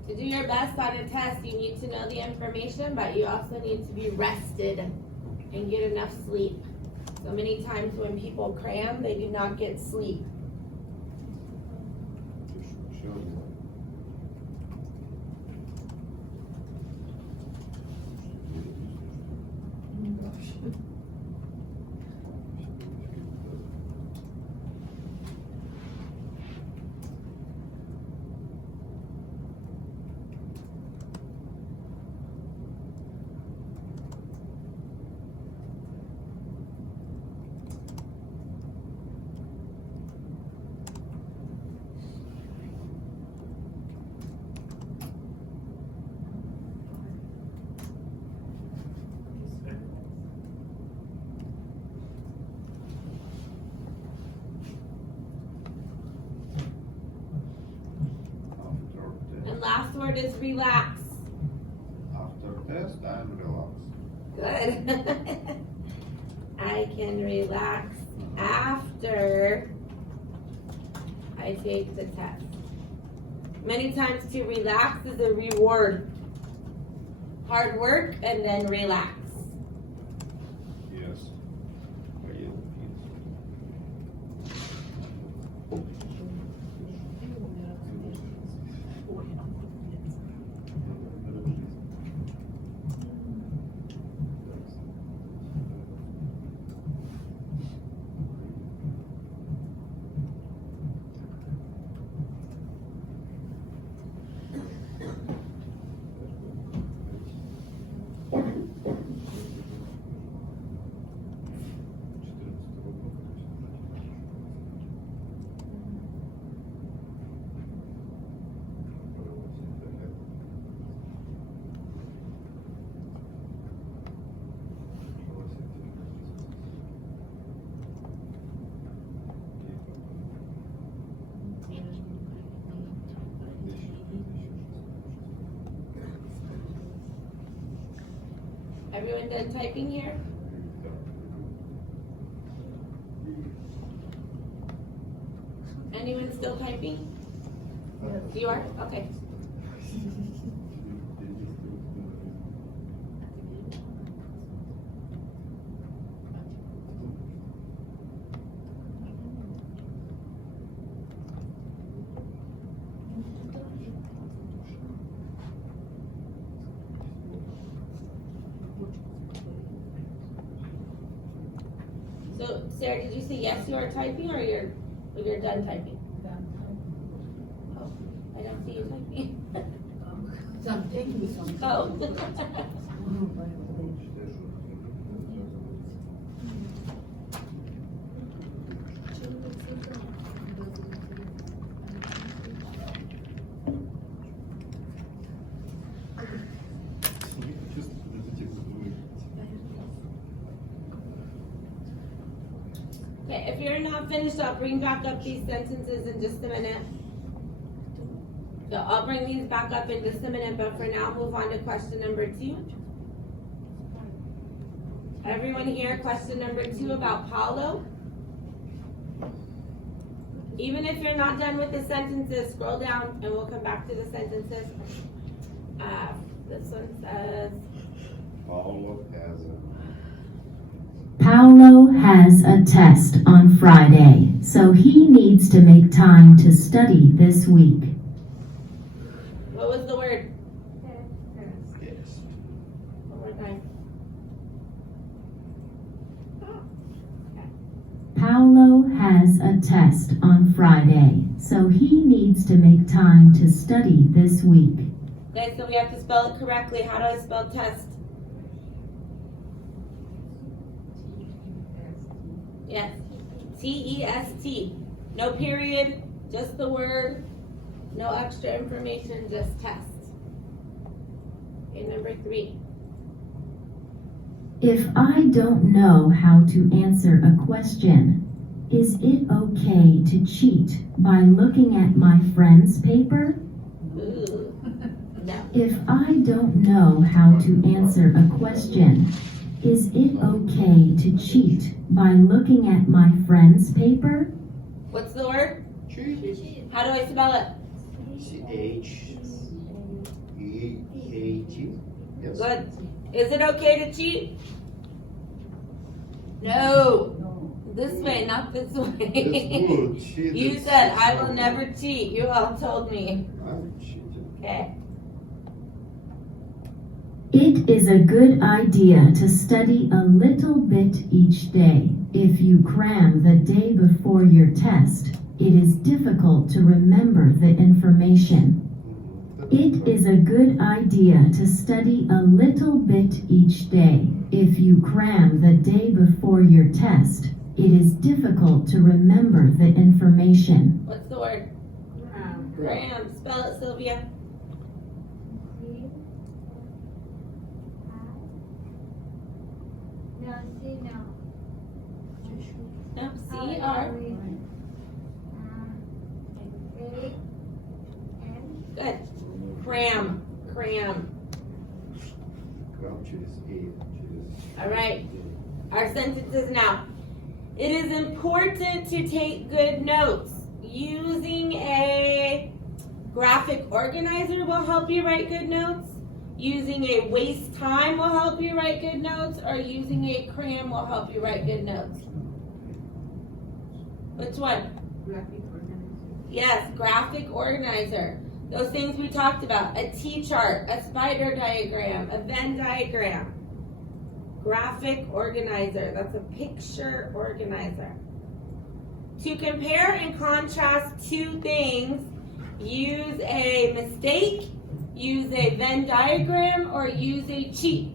To do your best on a test, you need to know the information, but you also need to be rested and get enough sleep. So many times when people cram, they do not get sleep. word is relax. After test, I'm relaxed. Good. I can relax after I take the test. Many times to relax is a reward. Hard work and then relax. Yes. Everyone done typing here? Anyone still typing? You are? Okay. So, Sarah, did you say yes, you are typing, or you're done typing? Oh, I don't see you typing. So I'm taking some. Oh. Okay, if you're not finished, I'll bring back up these sentences in just a minute. So I'll bring these back up in just a minute, but for now, move on to question number 2. Everyone here, question number 2 about Paulo. Even if you're not done with the sentences, scroll down and we'll come back to the sentences. This one says, Paulo has Paulo has a a test on Friday, so he needs to make time to study this week. what was the word? yes. One more time. Paulo has a test on Friday, so he needs to make time to study this week. Okay, so we have to spell it correctly. How do I spell test? Yes. T-E-S-T. No period, just the word. No extra information, just test. Okay, number 3. If I don't know how to answer a question, is it okay to cheat by looking at my friend's paper? Ooh. No. If I don't know how to answer a question, is it okay to cheat by looking at my friend's paper? What's the word? Cheat. How do I spell it? C-H-E-A-T. Yes. Good. Is it okay to cheat? No. This way, not this It's way. good. Cheat You is- said I will never cheat. You all told me. I'm cheating. Okay. It is a good idea to study a little bit each day. If you cram the day before your test, it is difficult to remember the information. It is a good idea to study a little bit each day. If you cram the day before your test, it is difficult to remember the information. What's the word? Graham. Spell it, Sylvia. No, C-R. Good. cram. Cram. Crouches, All right. Our sentences now. It is important to take good notes. Using a graphic organizer will help you write good notes. Using a waste time will help you write good notes, or using a cram will help you write good notes. Which one? Yes, graphic organizer. Those things we talked about. A T-chart, a spider diagram, a Venn diagram. Graphic organizer. That's a picture organizer. To compare and contrast two things, use a mistake, use a Venn diagram, or use a cheat.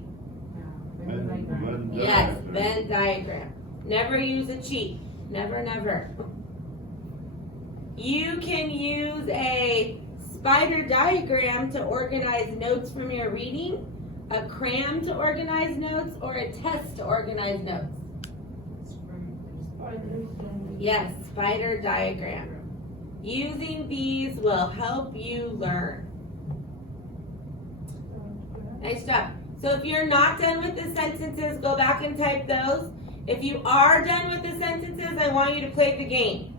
Yes, Venn diagram. Never use a cheat. Never, never. You can use a spider diagram to organize notes from your reading, a cram to organize notes, or a test to organize notes. Yes, spider diagram. Using these will help you learn. Nice job. So if you're not done with the sentences, go back and type those. If you are done with the sentences, I want you to play the game.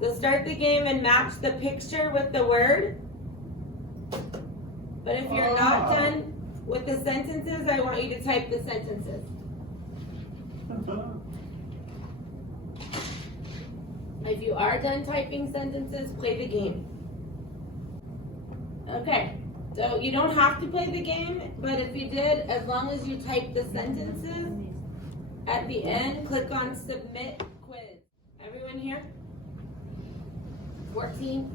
So start the game and match the picture with the word. But if you're not done with the sentences, I want you to type the sentences. If you are done typing sentences, play the game. Okay, so you don't have to play the game, but if you did, as long as you type the sentences, at the end, click on Submit Quiz. Everyone here? 14?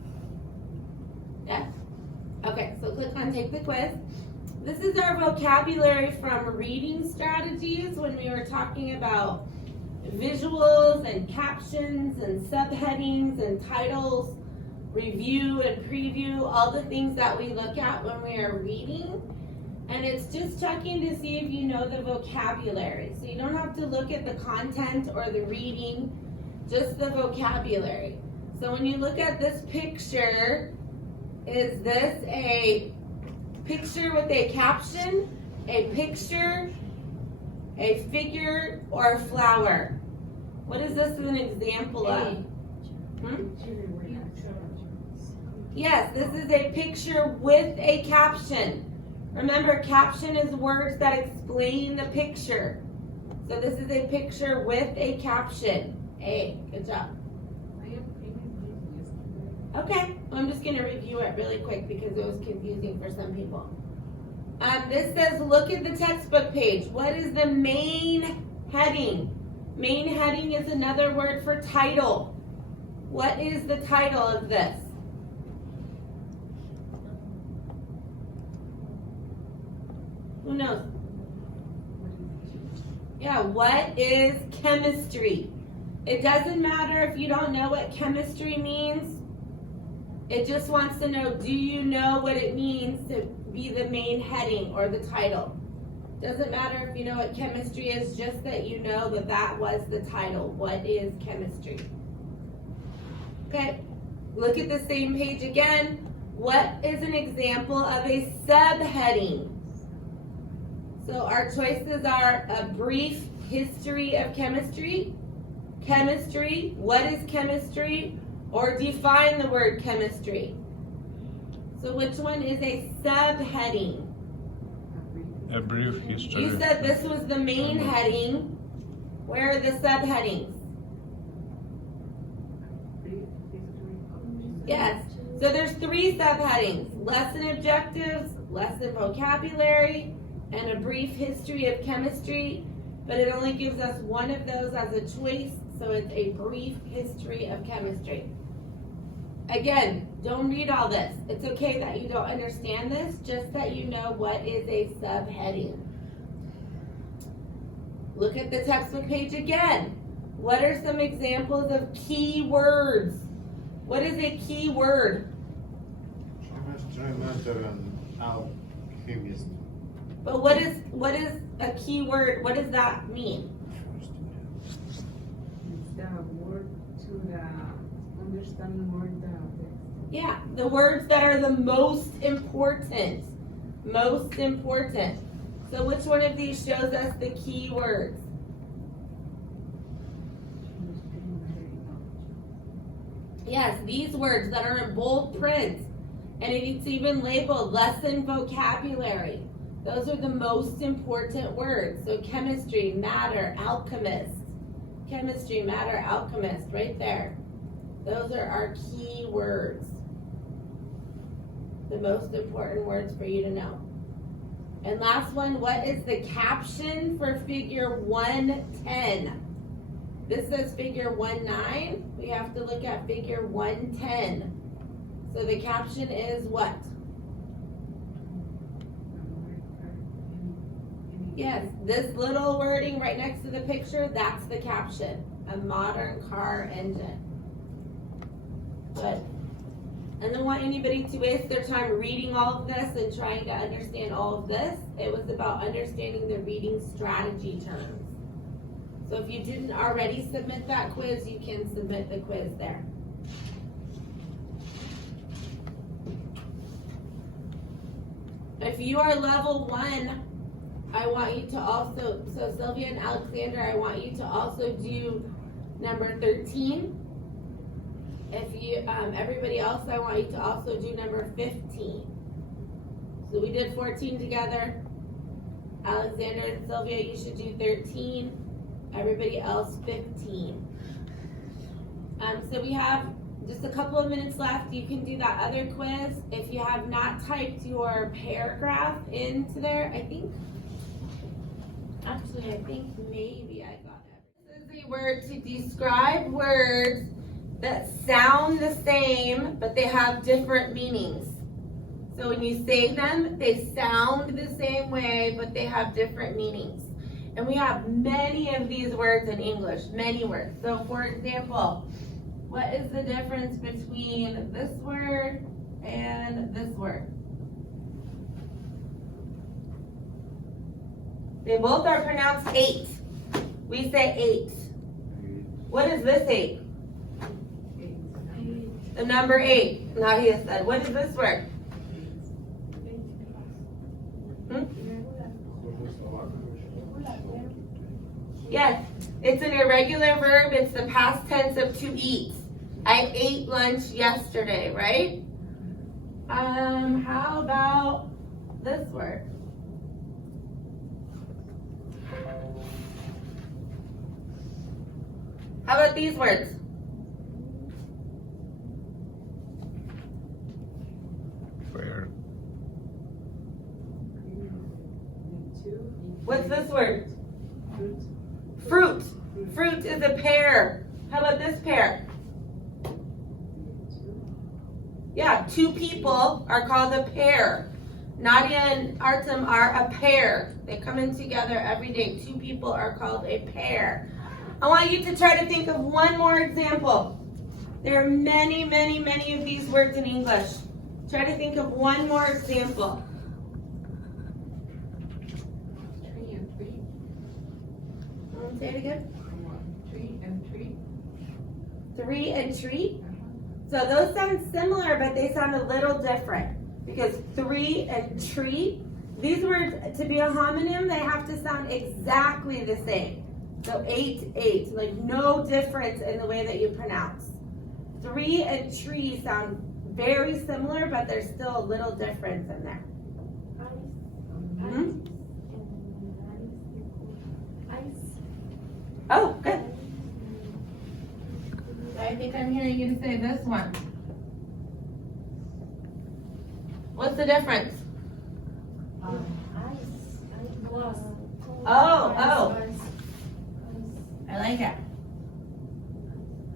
Yes? Okay, so click on Take the Quiz. This is our vocabulary from reading strategies when we were talking about visuals and captions and subheadings and titles, review and preview, all the things that we look at when we are reading. And it's just checking to see if you know the vocabulary. So you don't have to look at the content or the reading, just the vocabulary. So when you look at this picture, is this a picture with a caption, a picture, a figure, or a flower? What is this an example of? Yes, this is a picture with a caption. Remember, caption is words that explain the picture. So this is a picture with a caption. A, good job. Okay, well, I'm just going to review it really quick because it was confusing for some people. This says, look at the textbook page. What is the main heading? Main heading is another word for title. What is the title of this? Who knows? Yeah, what is chemistry? It doesn't matter if you don't know what chemistry means. It just wants to know, do you know what it means to be the main heading or the title? Doesn't matter if you know what chemistry is, just that you know that that was the title. What is chemistry? Okay, look at the same page again. What is an example of a subheading? So our choices are a brief history of chemistry, chemistry, what is chemistry, or define the word chemistry. So which one is a subheading? A brief history. You said this was the main heading. Where are the subheadings? Yes. So there's 3 subheadings. Lesson objectives, lesson vocabulary, and a brief history of chemistry. But it only gives us one of those as a choice. So it's a brief history of chemistry. Again, don't read all this. It's okay that you don't understand this, just that you know what is a subheading. Look at the textbook page again. What are some examples of key words? What is a key word? Alchemist. But what is a key word? What does that mean? It's the word to the understand more Yeah, the words that are the most important. Most important. So which one of these shows us the key words? Yes, these words that are in bold print. And it's even labeled lesson vocabulary. Those are the most important words. So chemistry, matter, alchemist. Chemistry, matter, alchemist, right there. Those are our key words. The most important words for you to know. And last one, what is the caption for figure 110? This says figure 19. We have to look at figure 110. So the caption is what? Yes, this little wording right next to the picture, that's the caption. A modern car engine. Good. I don't want anybody to waste their time reading all of this and trying to understand all of this. It was about understanding the reading strategy terms. So if you didn't already submit that quiz, you can submit the quiz there. If you are level 1, I want you to also, so Sylvia and Alexander, I want you to also do number 13. If you, everybody else, I want you to also do number 15. So we did 14 together. Alexander and Sylvia, you should do 13. Everybody else, 15. So we have just a couple of minutes left. You can do that other quiz. If you have not typed your paragraph into there, I think maybe I got it. This is a word to describe words that sound the same, but they have different meanings. So when you say them, they sound the same way, but they have different meanings. And we have many of these words in English, many words. So for example, what is the difference between this word and this word? They both are pronounced 8. We say 8. What is this 8? The number 8. Nadia said. What is this word? Yes, it's an irregular verb. It's the past tense of to eat. I ate lunch yesterday, right? How about this word? How about these words? Fair. What's this word? Fruit. Fruit is a pear. How about this pear? Yeah, 2 people are called a pair. Nadia and Artem are a pair. They come in together every day. 2 people are called a pair. I want you to try to think of one more example. There are many, many, many of these words in English. Try to think of one more example. Tree and tree. Say it again. Tree and tree. 3 and tree. So those sound similar, but they sound a little different. Because 3 and tree, these words, to be a homonym, they have to sound exactly the same. So 8, like no difference in the way that you pronounce. 3 and tree sound very similar, but there's still a little difference in there. Mm-hmm. Oh, good. I think I'm hearing you say this one. What's the difference? Oh. I like it.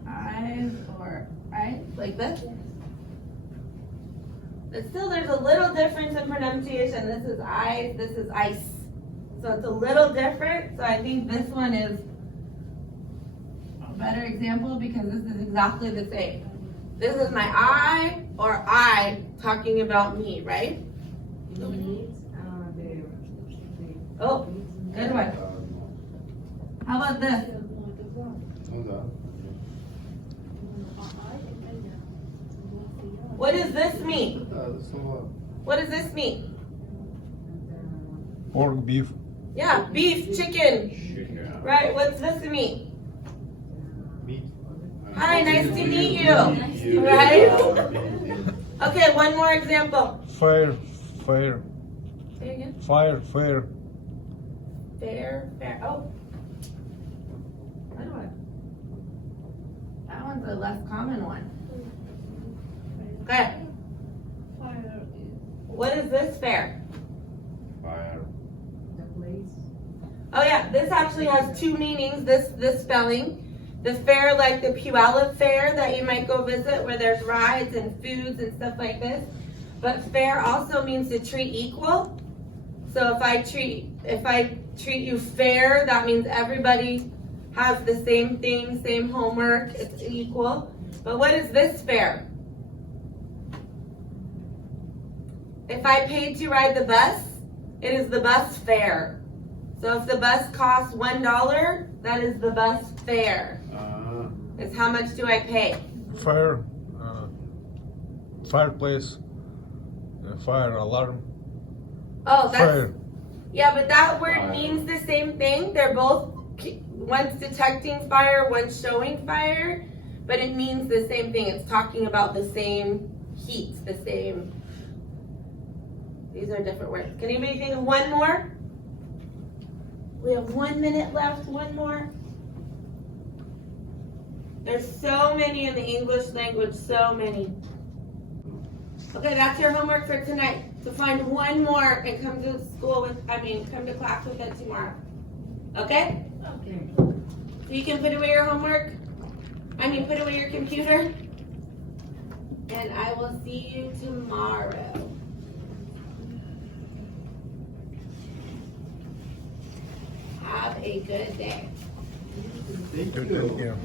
Eyes or eyes, like this. But still there's a little difference in pronunciation. This is eyes, this is ice. So it's a little different. So I think this one is a better example because this is exactly the same. This is my I or I talking about me, right? Oh, good one. How about this? What does this mean? So What does this mean? Pork, beef. Yeah, beef, chicken. Right, what's this mean? meat. Hi, nice to meet you. Right? Okay, one more example. Fair. Say again. Fair. Fair. Oh. What do I? That one's a less common one. Okay. Fire What is this fair? Fire. The place. Oh yeah, this actually has two meanings, this spelling. The fair, like the Puyallup Fair that you might go visit where there's rides and foods and stuff like this. But fair also means to treat equal. So if I treat you fair, that means everybody has the same thing, same homework, it's equal. But what is this fair? If I paid to ride the bus, it is the bus fare. So if the bus costs $1, that is the bus fare. It's how much do I pay? Fire. Fireplace. Fire alarm. Oh, that's, Fire. yeah, but that word Fire. means the same thing. They're both, one's detecting fire, one's showing fire, but it means the same thing. It's talking about the same heat, the same, these are different words. Can anybody think of one more? We have 1 minute left, one more. There's so many in the English language, so many. Okay, that's your homework for tonight. So find one more and come to school with, come to class with it tomorrow. Okay? Okay. So you can put away your homework. Put away your computer. And I will see you tomorrow. Have a good day. Thank Good, you. yeah.